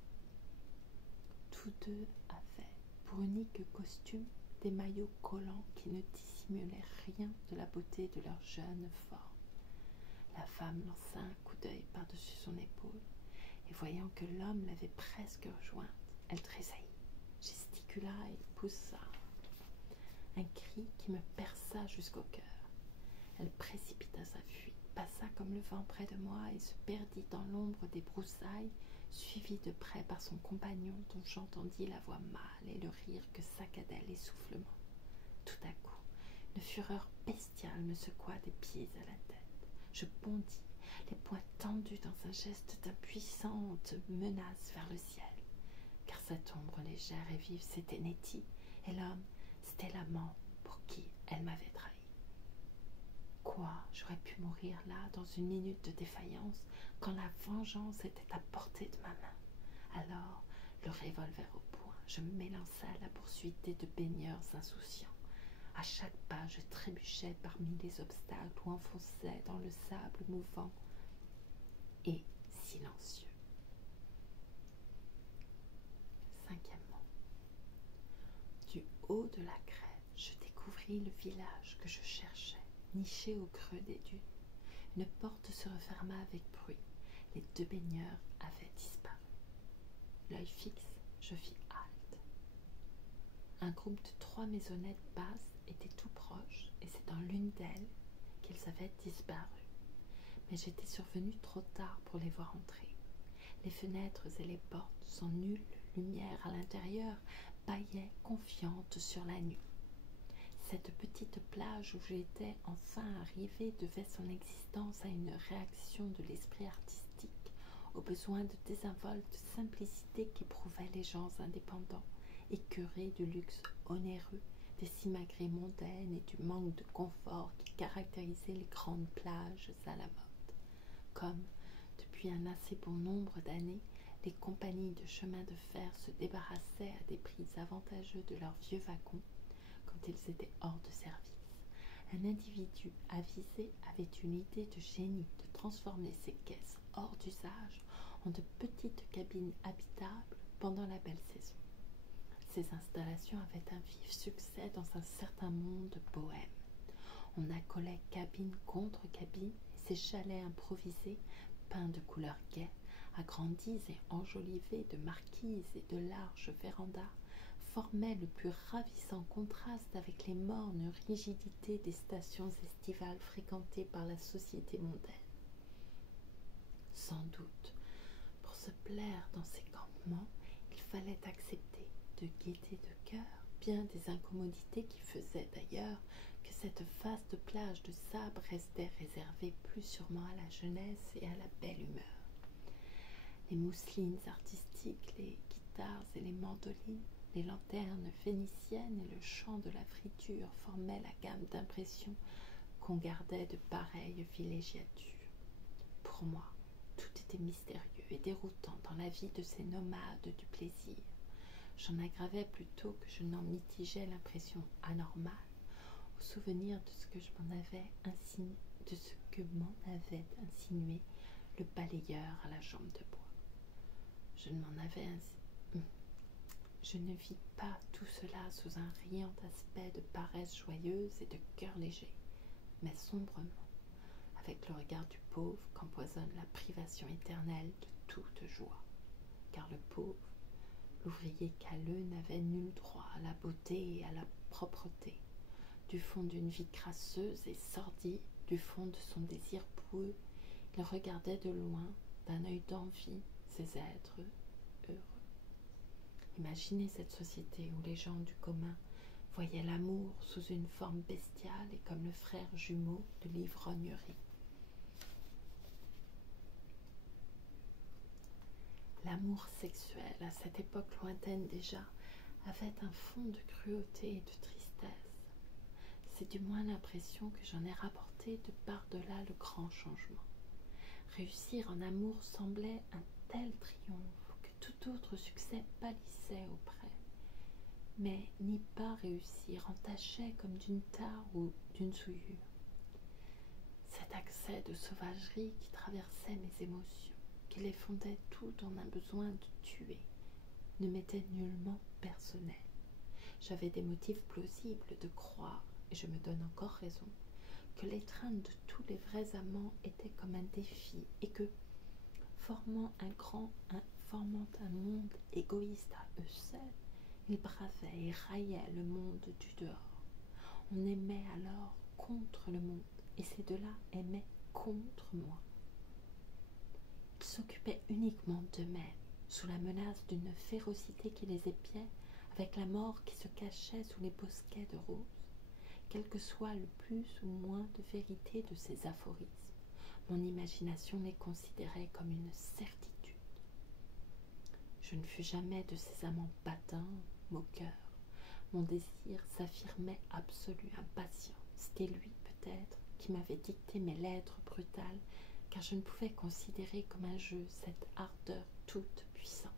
Tous deux avaient, pour unique costume, des maillots collants qui ne dissimulaient rien de la beauté de leur jeune forme. La femme lança un coup d'œil par-dessus son épaule, et voyant que l'homme l'avait presque rejointe, elle tressaillit, gesticula et poussa un cri qui me perça jusqu'au cœur. Elle précipita sa fuite, passa comme le vent près de moi et se perdit dans l'ombre des broussailles, suivie de près par son compagnon dont j'entendis la voix mâle et le rire que saccadait l'essoufflement. Tout à coup, une fureur bestiale me secoua des pieds à la tête. Je bondis, les poings tendus dans un geste d'impuissante menace vers le ciel, car cette ombre légère et vive s'était nettie, et l'homme, c'était l'amant pour qui elle m'avait trahi. Quoi, j'aurais pu mourir là, dans une minute de défaillance, quand la vengeance était à portée de ma main. Alors, le revolver au poing, je m'élançai à la poursuite des deux baigneurs insouciants. À chaque pas, je trébuchais parmi les obstacles ou enfonçais dans le sable mouvant et silencieux. Cinquièmement, du haut de la crête, je découvris le village que je cherchais, niché au creux des dunes. Une porte se referma avec bruit. Les deux baigneurs avaient disparu. L'œil fixe, je fis halte. Un groupe de 3 maisonnettes basses était tout proche, et c'est dans l'une d'elles qu'ils avaient disparu. Mais j'étais survenue trop tard pour les voir entrer. Les fenêtres et les portes, sans nulle lumière à l'intérieur, bâillait confiante sur la nuit. Cette petite plage où j'étais enfin arrivée devait son existence à une réaction de l'esprit artistique, au besoin de désinvolte simplicité qu'éprouvaient les gens indépendants, écœurés du luxe onéreux, des simagrées mondaines et du manque de confort qui caractérisait les grandes plages à la mode. Comme, depuis un assez bon nombre d'années, les compagnies de chemin de fer se débarrassaient à des prix avantageux de leurs vieux wagons, quand ils étaient hors de service, un individu avisé avait une idée de génie de transformer ces caisses hors d'usage en de petites cabines habitables pendant la belle saison. Ces installations avaient un vif succès dans un certain monde bohème. On accolait cabine contre cabine et ces chalets improvisés, peints de couleurs gaies, agrandis et enjolivés de marquises et de larges vérandas, formaient le plus ravissant contraste avec les mornes rigidités des stations estivales fréquentées par la société mondaine. Sans doute, pour se plaire dans ces campements, il fallait accepter de gaieté de cœur bien des incommodités qui faisaient d'ailleurs que cette vaste plage de sable restait réservée plus sûrement à la jeunesse et à la belle humeur. Les mousselines artistiques, les guitares et les mandolines, les lanternes vénitiennes et le chant de la friture formaient la gamme d'impressions qu'on gardait de pareilles villégiatures. Pour moi, tout était mystérieux et déroutant dans la vie de ces nomades du plaisir. J'en aggravais plutôt que je n'en mitigeais l'impression anormale au souvenir de ce que m'en avait insinué le balayeur à la jambe de bois. Je ne vis pas tout cela sous un riant aspect de paresse joyeuse et de cœur léger, mais sombrement, avec le regard du pauvre qu'empoisonne la privation éternelle de toute joie. Car le pauvre, l'ouvrier calleux, n'avait nul droit à la beauté et à la propreté. Du fond d'une vie crasseuse et sordide, du fond de son désir boueux, il regardait de loin, d'un œil d'envie, ces êtres heureux. Imaginez cette société où les gens du commun voyaient l'amour sous une forme bestiale et comme le frère jumeau de l'ivrognerie. L'amour sexuel, à cette époque lointaine déjà, avait un fond de cruauté et de tristesse. C'est du moins l'impression que j'en ai rapportée de par-delà le grand changement. Réussir en amour semblait un tel triomphe que tout autre succès pâlissait auprès. Mais n'y pas réussir entachait comme d'une tare ou d'une souillure. Cet accès de sauvagerie qui traversait mes émotions, qui les fondait toutes en un besoin de tuer, ne m'était nullement personnel. J'avais des motifs plausibles de croire, et je me donne encore raison, que l'étreinte de tous les vrais amants était comme un défi et que, formant un monde égoïste à eux seuls, ils bravaient et raillaient le monde du dehors. On aimait alors contre le monde, et ces deux-là aimaient contre moi. Ils s'occupaient uniquement d'eux-mêmes, sous la menace d'une férocité qui les épiait, avec la mort qui se cachait sous les bosquets de roses. Quel que soit le plus ou moins de vérité de ces aphorismes, mon imagination les considérait comme une certitude. Je ne fus jamais de ces amants patins, moqueurs. Mon désir s'affirmait absolu, impatient. C'était lui, peut-être, qui m'avait dicté mes lettres brutales, car je ne pouvais considérer comme un jeu cette ardeur toute puissante.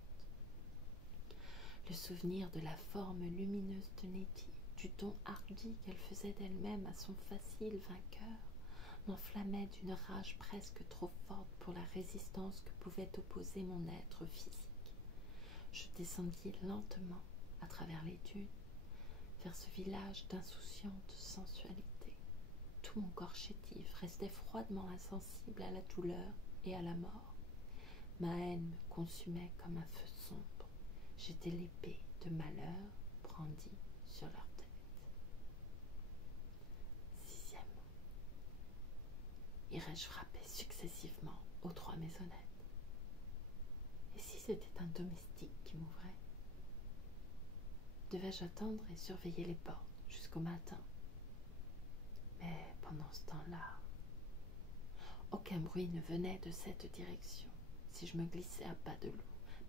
Le souvenir de la forme lumineuse de Nettie, du ton hardi qu'elle faisait d'elle-même à son facile vainqueur, m'enflammait d'une rage presque trop forte pour la résistance que pouvait opposer mon être physique. Je descendis lentement à travers les dunes, vers ce village d'insouciante sensualité. Tout mon corps chétif restait froidement insensible à la douleur et à la mort. Ma haine me consumait comme un feu sombre. J'étais l'épée de malheur brandie sur leur tête. 6e. Irais-je frapper successivement aux 3 maisonnettes? Et si c'était un domestique qui m'ouvrait? Devais-je attendre et surveiller les portes jusqu'au matin? Mais pendant ce temps-là, aucun bruit ne venait de cette direction. Si je me glissais à pas de loup,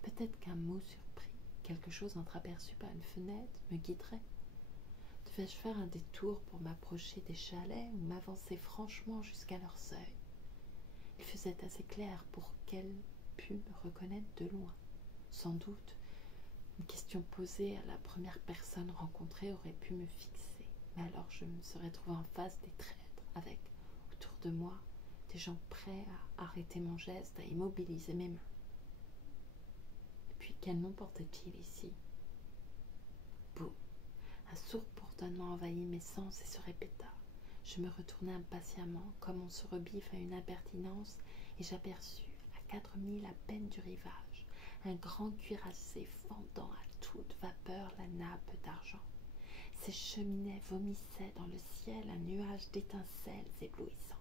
peut-être qu'un mot surpris, quelque chose entreaperçu par une fenêtre, me guiderait. Devais-je faire un détour pour m'approcher des chalets ou m'avancer franchement jusqu'à leur seuil? Il faisait assez clair pour qu'elle pût me reconnaître de loin. Sans doute, une question posée à la première personne rencontrée aurait pu me fixer, mais alors je me serais trouvée en face des traîtres, avec, autour de moi, des gens prêts à arrêter mon geste, à immobiliser mes mains. Et puis, quel nom portait-il ici? Boum! Un sourd bourdonnement envahit mes sens et se répéta. Je me retournai impatiemment, comme on se rebiffe à une impertinence, et j'aperçus, à 4 milles à peine du rivage, un grand cuirassé fendant à toute vapeur la nappe d'argent. Ses cheminées vomissaient dans le ciel un nuage d'étincelles éblouissantes.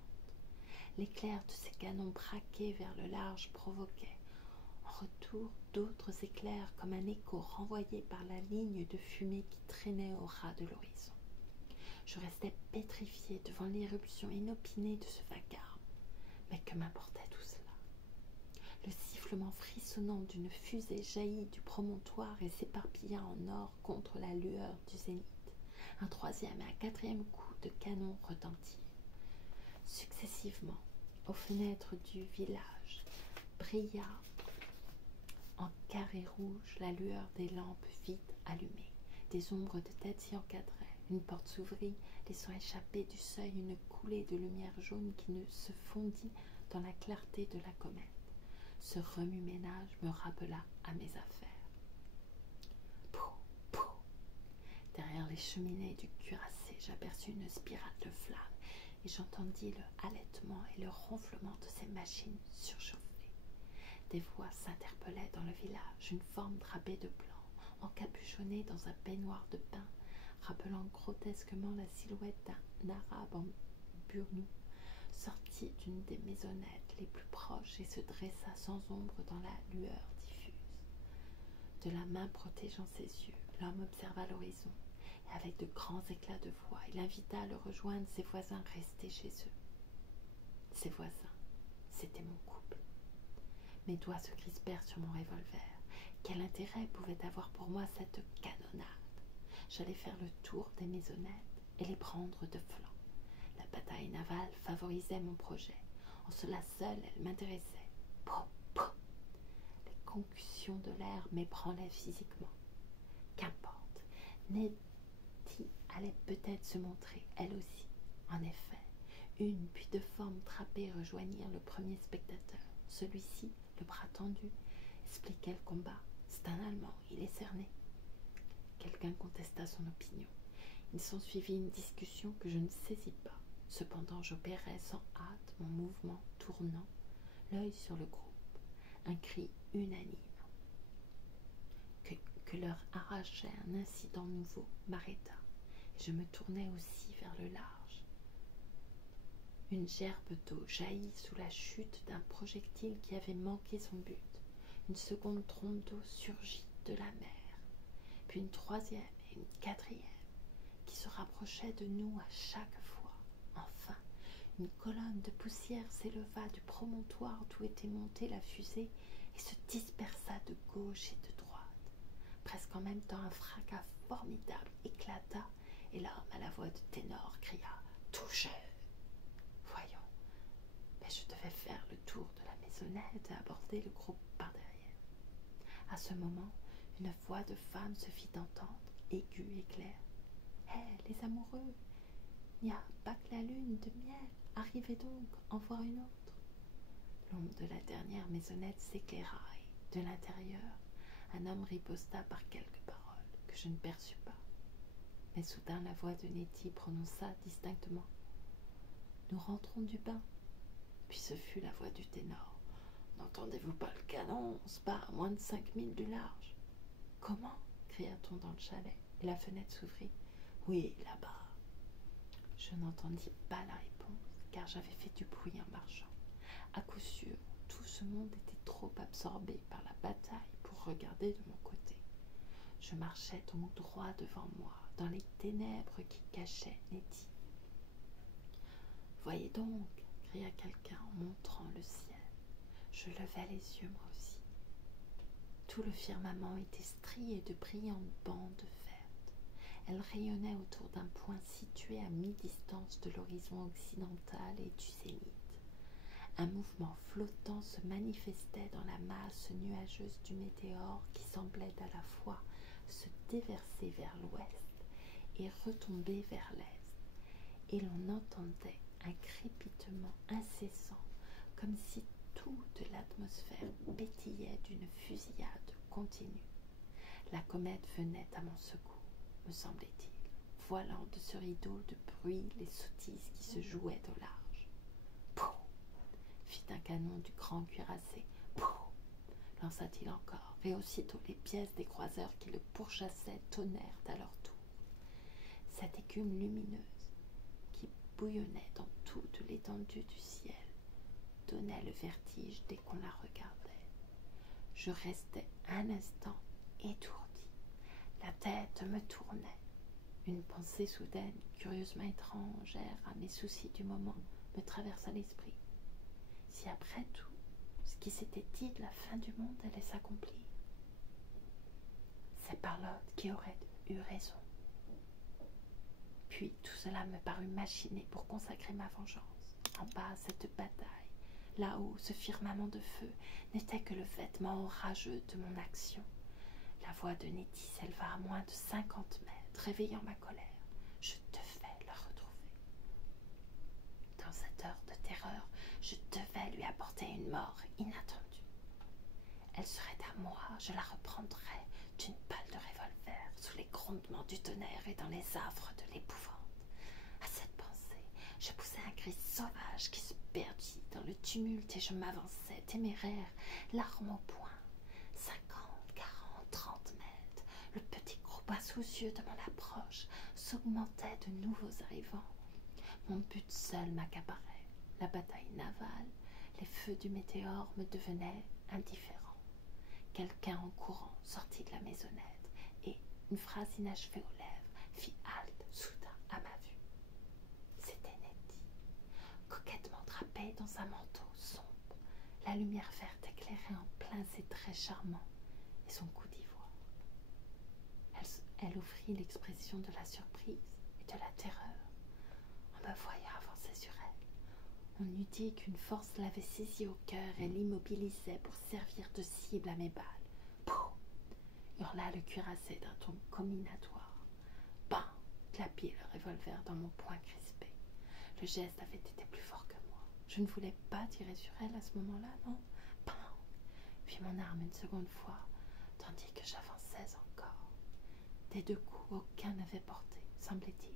L'éclair de ses canons braqués vers le large provoquait, en retour, d'autres éclairs comme un écho renvoyé par la ligne de fumée qui traînait au ras de l'horizon. Je restais pétrifiée devant l'éruption inopinée de ce vacarme. Mais que m'importait tout cela? Le sifflement frissonnant d'une fusée jaillit du promontoire et s'éparpilla en or contre la lueur du zénith. Un troisième et un quatrième coup de canon retentirent. Successivement, aux fenêtres du village, brilla en carré rouge la lueur des lampes vides allumées. Des ombres de têtes s'y encadraient. Une porte s'ouvrit, laissant échapper du seuil une coulée de lumière jaune qui ne se fondit dans la clarté de la comète. Ce remue-ménage me rappela à mes affaires. Pou, pou. Derrière les cheminées du cuirassé, j'aperçus une spirale de flammes et j'entendis le halètement et le ronflement de ces machines surchauffées. Des voix s'interpellaient dans le village, une forme drapée de blanc, encapuchonnée dans un peignoir de pin, rappelant grotesquement la silhouette d'un arabe en burnou, sortit d'une des maisonnettes les plus proches et se dressa sans ombre dans la lueur diffuse. De la main protégeant ses yeux, l'homme observa l'horizon, et avec de grands éclats de voix, il invita à le rejoindre ses voisins restés chez eux. Ses voisins, c'était mon couple. Mes doigts se crispèrent sur mon revolver. Quel intérêt pouvait avoir pour moi cette canonnade? J'allais faire le tour des maisonnettes et les prendre de flanc. La bataille navale favorisait mon projet. En cela seul, elle m'intéressait. Poum, poum. Les concussions de l'air m'ébranlaient physiquement. Qu'importe, Nettie allait peut-être se montrer, elle aussi. En effet, une puis deux formes drapées rejoignirent le premier spectateur. Celui-ci, le bras tendu, expliquait le combat. C'est un Allemand, il est cerné. Quelqu'un contesta son opinion. Il s'ensuivit une discussion que je ne saisis pas. Cependant, j'opérais sans hâte mon mouvement tournant, l'œil sur le groupe. Un cri unanime que leur arrachait un incident nouveau m'arrêta, et je me tournai aussi vers le large. Une gerbe d'eau jaillit sous la chute d'un projectile qui avait manqué son but. Une seconde trompe d'eau surgit de la mer, puis une troisième et une quatrième, qui se rapprochaient de nous à chaque fois. Enfin, une colonne de poussière s'éleva du promontoire d'où était montée la fusée et se dispersa de gauche et de droite. Presque en même temps, un fracas formidable éclata et l'homme à la voix de ténor cria « Touchez !» Voyons, mais je devais faire le tour de la maisonnette et aborder le groupe par derrière. À ce moment, une voix de femme se fit entendre, aiguë et claire. « Hé, les amoureux, il n'y a pas que la lune de miel, arrivez donc en voir une autre. » L'ombre de la dernière maisonnette s'éclaira et, de l'intérieur, un homme riposta par quelques paroles que je ne perçus pas. Mais soudain la voix de Nettie prononça distinctement « Nous rentrons du bain. » Puis ce fut la voix du ténor. « N'entendez-vous pas le canon? On se bat à moins de 5 milles du large. »« Comment ?» cria-t-on dans le chalet, et la fenêtre s'ouvrit. « Oui, là-bas. » Je n'entendis pas la réponse, car j'avais fait du bruit en marchant. À coup sûr, tout ce monde était trop absorbé par la bataille pour regarder de mon côté. Je marchais donc droit devant moi, dans les ténèbres qui cachaient Nettie. « Voyez donc !» cria quelqu'un en montrant le ciel. Je levai les yeux moi aussi. Tout le firmament était strié de brillantes bandes vertes. Elles rayonnaient autour d'un point situé à mi-distance de l'horizon occidental et du zénith. Un mouvement flottant se manifestait dans la masse nuageuse du météore qui semblait à la fois se déverser vers l'ouest et retomber vers l'est, et l'on entendait un crépitement incessant, comme si toute l'atmosphère pétillait d'une fusillade continue. La comète venait à mon secours, me semblait-il, voilant de ce rideau de bruit les sottises qui se jouaient au large. Pouf! Fit un canon du grand cuirassé. Pouf! Lança-t-il encore, et aussitôt les pièces des croiseurs qui le pourchassaient tonnèrent à leur tour. Cette écume lumineuse, qui bouillonnait dans toute l'étendue du ciel, donnait le vertige dès qu'on la regardait. Je restais un instant étourdi. La tête me tournait. Une pensée soudaine, curieusement étrangère à mes soucis du moment, me traversa l'esprit. Si après tout, ce qui s'était dit de la fin du monde allait s'accomplir, c'est Parlotte qui aurait eu raison. Puis tout cela me parut machiné pour consacrer ma vengeance. En bas, cette bataille, là-haut, ce firmament de feu, n'était que le vêtement orageux de mon action. La voix de Nettie s'éleva à moins de 50 mètres, réveillant ma colère. Je devais la retrouver. Dans cette heure de terreur, je devais lui apporter une mort inattendue. Elle serait à moi, je la reprendrais d'une balle de revolver sous les grondements du tonnerre et dans les affres de l'épouvante. À cette pensée, je poussai un cri sauvage qui se perdit dans le tumulte et je m'avançai téméraire, l'arme au poing. 50, 40, 30 mètres, le petit groupe insoucieux de mon approche s'augmentait de nouveaux arrivants. Mon but seul m'accaparait. La bataille navale, les feux du météore me devenaient indifférents. Quelqu'un en courant sortit de la maisonnette et, une phrase inachevée aux lèvres, fit halte soudain à ma vue. C'était Nettie, coquettement drapée dans un manteau sombre, la lumière verte éclairait en plein ses traits charmants et son cou d'ivoire. Elle offrit l'expression de la surprise et de la terreur en me voyant avancer sur elle. On eût dit qu'une force l'avait saisie au cœur et l'immobilisait pour servir de cible à mes balles. Pouh! Hurla le cuirassé d'un ton comminatoire. Bam! Clapit le revolver dans mon poing crispé. Le geste avait été plus fort que moi. Je ne voulais pas tirer sur elle à ce moment-là, non? Bam! Puis mon arme une seconde fois, tandis que j'avançais encore. Des deux coups, aucun n'avait porté, semblait-il.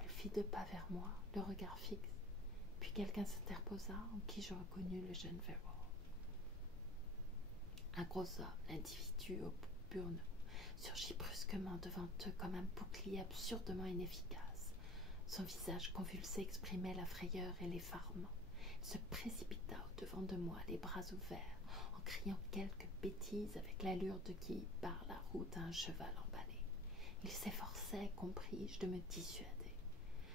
Elle fit 2 pas vers moi, le regard fixe. Puis quelqu'un s'interposa, en qui je reconnus le jeune Verrall. Un gros homme, l'individu au burneau, surgit brusquement devant eux comme un bouclier absurdement inefficace. Son visage convulsé exprimait la frayeur et l'effarement. Il se précipita au-devant de moi, les bras ouverts, en criant quelques bêtises avec l'allure de qui part la route à un cheval emballé. Il s'efforçait, compris-je, de me dissuader.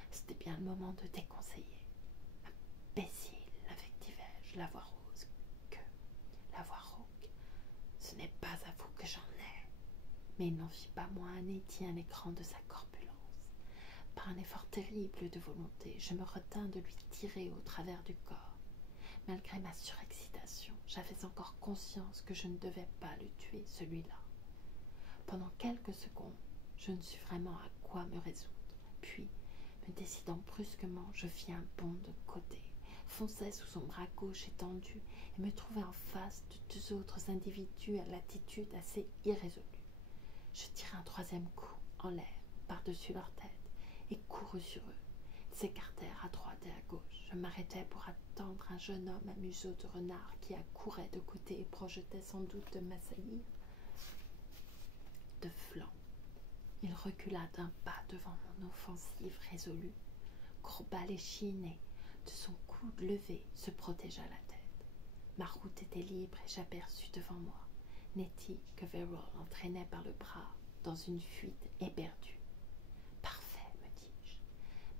C'était bien le moment de déconseiller. Imbécile, invectivai-je, la voix rose, la voix rauque. Ce n'est pas à vous que j'en ai. Mais il n'en fit pas moins à Nettie un écran de sa corpulence. Par un effort terrible de volonté, je me retins de lui tirer au travers du corps. Malgré ma surexcitation, j'avais encore conscience que je ne devais pas le tuer, celui-là. Pendant quelques secondes, je ne sus vraiment à quoi me résoudre. Puis, me décidant brusquement, je fis un bond de côté, fonçai sous son bras gauche étendu et me trouvai en face de 2 autres individus à l'attitude assez irrésolue. Je tirai un 3e coup en l'air, par-dessus leur tête, et courus sur eux. Ils s'écartèrent à droite et à gauche. Je m'arrêtai pour attendre un jeune homme à museau de renard qui accourait de côté et projetait sans doute de m'assaillir de flanc. Il recula d'un pas devant mon offensive résolue, courba l'échine et, de son coude levé, se protégea la tête. Ma route était libre et j'aperçus devant moi Nettie que Verrall entraînait par le bras dans une fuite éperdue. Parfait, me dis-je.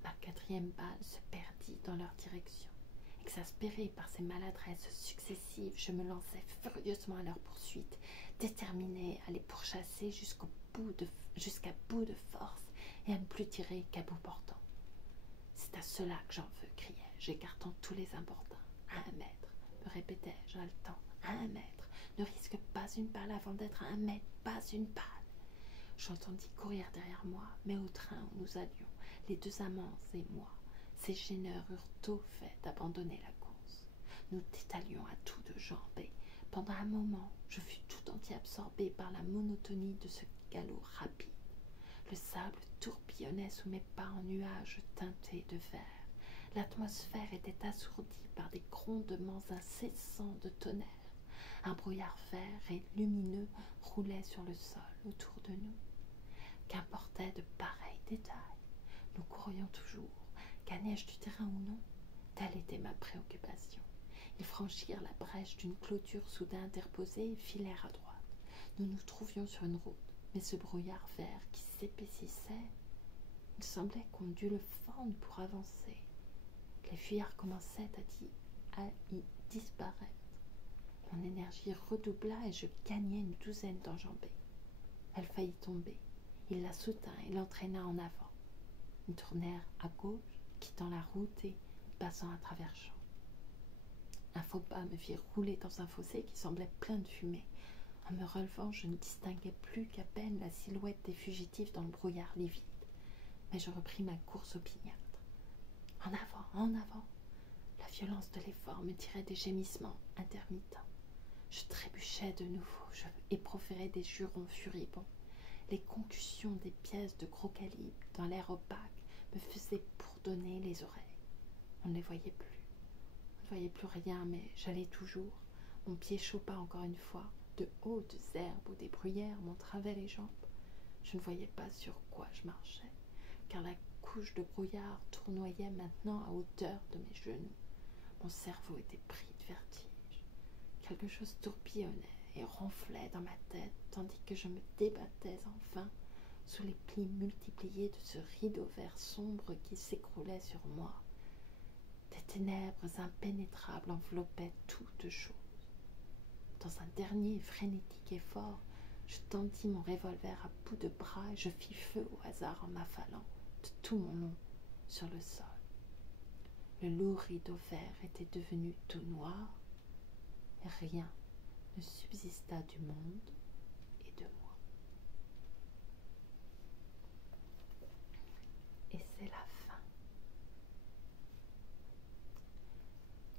Ma quatrième balle se perdit dans leur direction. Exaspéré par ces maladresses successives, je me lançai furieusement à leur poursuite, déterminé à les pourchasser jusqu'à bout de force et à ne plus tirer qu'à bout portant. C'est à cela que j'en veux, criai-je, écartant tous les importuns. À 1 mètre, me répétai-je, haletant. À 1 mètre, ne risque pas une balle avant d'être à 1 mètre, pas une balle. J'entendis courir derrière moi, mais au train où nous allions, les 2 amants et moi, ces gêneurs eurent tôt fait d'abandonner la course. Nous détalions à toutes jambes et, pendant un moment, je fus tout entier absorbé par la monotonie de ce galop rapide. Le sable tourbillonnait sous mes pas en nuages teintés de vert. L'atmosphère était assourdie par des grondements incessants de tonnerre. Un brouillard vert et lumineux roulait sur le sol autour de nous. Qu'importait de pareils détails? Nous courions toujours, gagnais-je du terrain ou non? Telle était ma préoccupation. Ils franchirent la brèche d'une clôture soudain interposée et filèrent à droite. Nous nous trouvions sur une route, mais ce brouillard vert qui s'épaississait, il semblait qu'on dût le fendre pour avancer. Les fuyards commençaient à y disparaître. Mon énergie redoubla et je gagnai une douzaine d'enjambées. Elle faillit tomber. Il la soutint et l'entraîna en avant. Ils tournèrent à gauche, quittant la route et passant à travers champs. Un faux pas me fit rouler dans un fossé qui semblait plein de fumée. En me relevant, je ne distinguais plus qu'à peine la silhouette des fugitifs dans le brouillard livide. Mais je repris ma course opiniâtre. En avant, en avant. La violence de l'effort me tirait des gémissements intermittents. Je trébuchais de nouveau et proférais des jurons furibonds. Les concussions des pièces de gros calibre dans l'air opaque me faisaient bourdonner les oreilles. On ne les voyait plus. On ne voyait plus rien, mais j'allais toujours. Mon pied chopa encore une fois. De hautes herbes ou des bruyères m'entravaient les jambes. Je ne voyais pas sur quoi je marchais, car la couche de brouillard tournoyait maintenant à hauteur de mes genoux. Mon cerveau était pris de vertige. Quelque chose tourbillonnait et ronflait dans ma tête, tandis que je me débattais enfin sous les plis multipliés de ce rideau vert sombre qui s'écroulait sur moi. Des ténèbres impénétrables enveloppaient toutes choses. Dans un dernier frénétique effort, je tendis mon revolver à bout de bras et je fis feu au hasard en m'affalant de tout mon long sur le sol. Le lourd rideau vert était devenu tout noir et rien ne subsista du monde et de moi. Et c'est la fin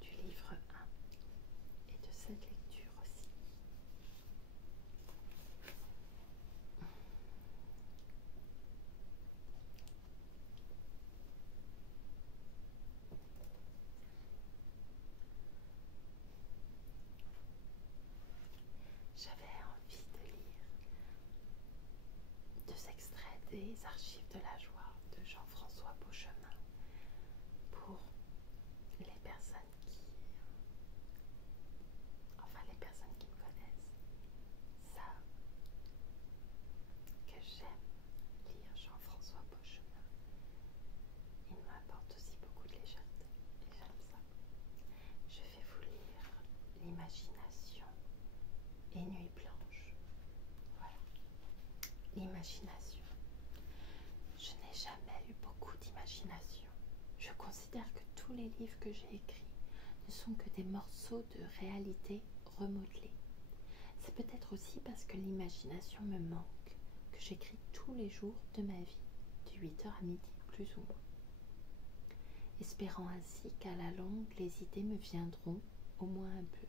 du livre 1 et de cette lecture aussi. J'avais envie de lire 2 extraits des Archives de la joie de Jean-François Beauchemin pour les personnes les personnes qui me connaissent savent que j'aime lire Jean-François Beauchemin. Il m'apporte aussi beaucoup de légèreté et j'aime ça. Je vais vous lire L'imagination et Nuit blanche. Voilà. L'imagination. Je n'ai jamais eu beaucoup d'imagination. Je considère que tous les livres que j'ai écrits ne sont que des morceaux de réalité remodelés. C'est peut-être aussi parce que l'imagination me manque que j'écris tous les jours de ma vie, de 8h à midi, plus ou moins. Espérant ainsi qu'à la longue, les idées me viendront, au moins un peu.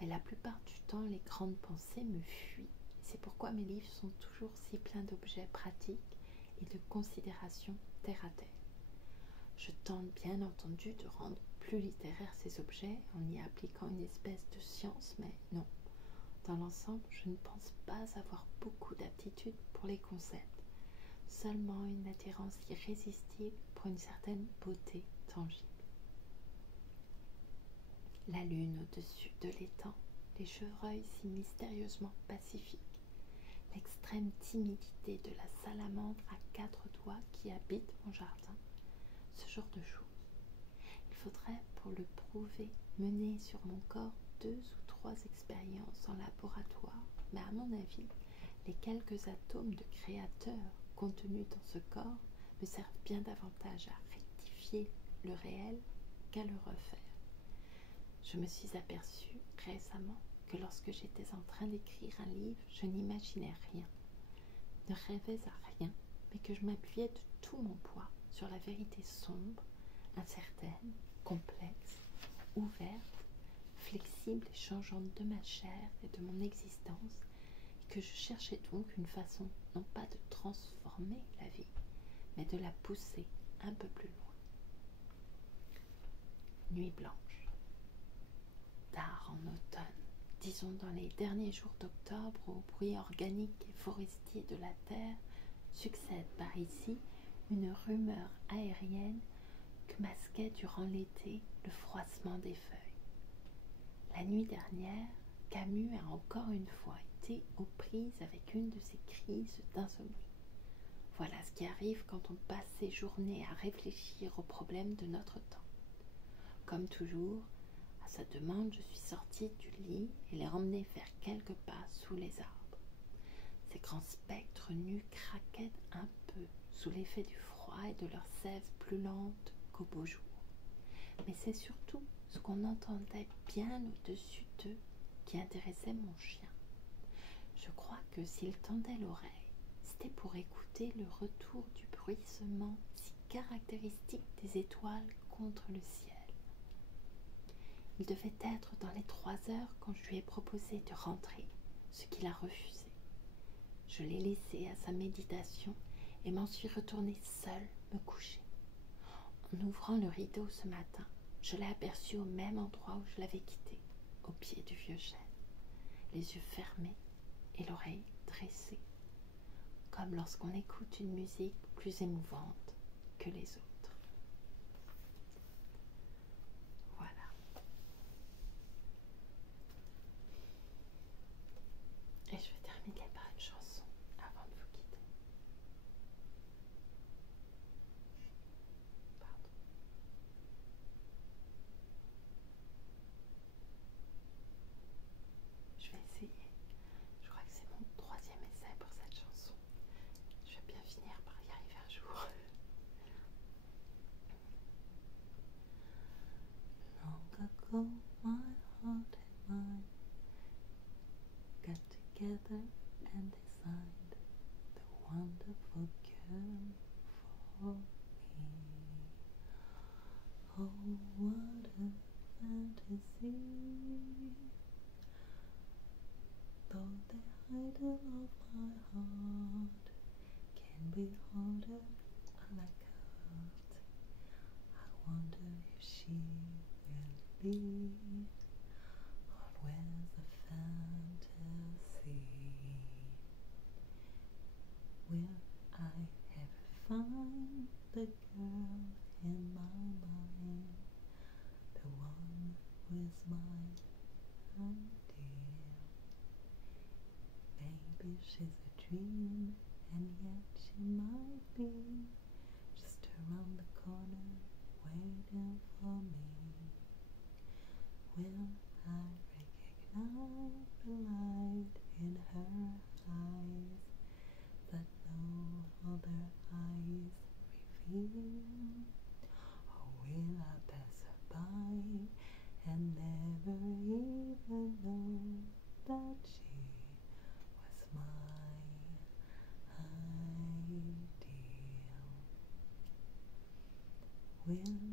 Mais la plupart du temps, les grandes pensées me fuient. C'est pourquoi mes livres sont toujours si pleins d'objets pratiques et de considérations terre à terre. Je tente bien entendu de rendre plus littéraires ces objets en y appliquant une espèce de science, mais non. Dans l'ensemble, je ne pense pas avoir beaucoup d'aptitude pour les concepts, seulement une attirance irrésistible pour une certaine beauté tangible. La lune au-dessus de l'étang, les chevreuils si mystérieusement pacifiques, l'extrême timidité de la salamandre à 4 doigts qui habite mon jardin, ce genre de choses. Il faudrait, pour le prouver, mener sur mon corps 2 ou 3 expériences en laboratoire, mais à mon avis, les quelques atomes de créateur contenus dans ce corps me servent bien davantage à rectifier le réel qu'à le refaire. Je me suis aperçue récemment que lorsque j'étais en train d'écrire un livre, je n'imaginais rien, ne rêvais à rien, mais que je m'appuyais de tout mon poids sur la vérité sombre, incertaine, complexe, ouverte, flexible et changeante de ma chair et de mon existence, et que je cherchais donc une façon non pas de transformer la vie, mais de la pousser un peu plus loin. Nuit blanche. Tard en automne, disons dans les derniers jours d'octobre, au bruit organique et forestier de la terre, succède par ici une rumeur aérienne que masquait durant l'été le froissement des feuilles. La nuit dernière, Camus a encore une fois été aux prises avec une de ces crises d'insomnie. Voilà ce qui arrive quand on passe ses journées à réfléchir aux problèmes de notre temps. Comme toujours, à sa demande, je suis sortie du lit et l'ai emmené faire quelques pas sous les arbres. Ces grands spectres nus craquaient un peu sous l'effet du froid et de leur sève plus lente qu'au beau jour. Mais c'est surtout ce qu'on entendait bien au-dessus d'eux qui intéressait mon chien. Je crois que s'il tendait l'oreille, c'était pour écouter le retour du bruissement si caractéristique des étoiles contre le ciel. Il devait être dans les 3 heures quand je lui ai proposé de rentrer, ce qu'il a refusé. Je l'ai laissé à sa méditation et m'en suis retournée seule me coucher. En ouvrant le rideau ce matin, je l'ai aperçu au même endroit où je l'avais quitté, au pied du vieux chêne, les yeux fermés et l'oreille dressée, comme lorsqu'on écoute une musique plus émouvante que les autres. Voilà. Et je vais terminer par une chanson avant de vous quitter. Pardon. Je vais essayer. Je crois que c'est mon 3e essai pour cette chanson. Je vais bien finir par y arriver un jour. Long ago, my heart and mind got together and designed the wonderful girl for me. Oh, what a fantasy! Though the idol of my heart can behold her like art, I wonder if she will be, or where's the fantasy? Will I ever find the girl in my mind, the one who is my ideal? Maybe she's a dream, and yet she might be just around the corner waiting for me. Will I recognize the light in her eyes that no other eyes reveal? Or will I pass her by and never even know that she was my ideal? Will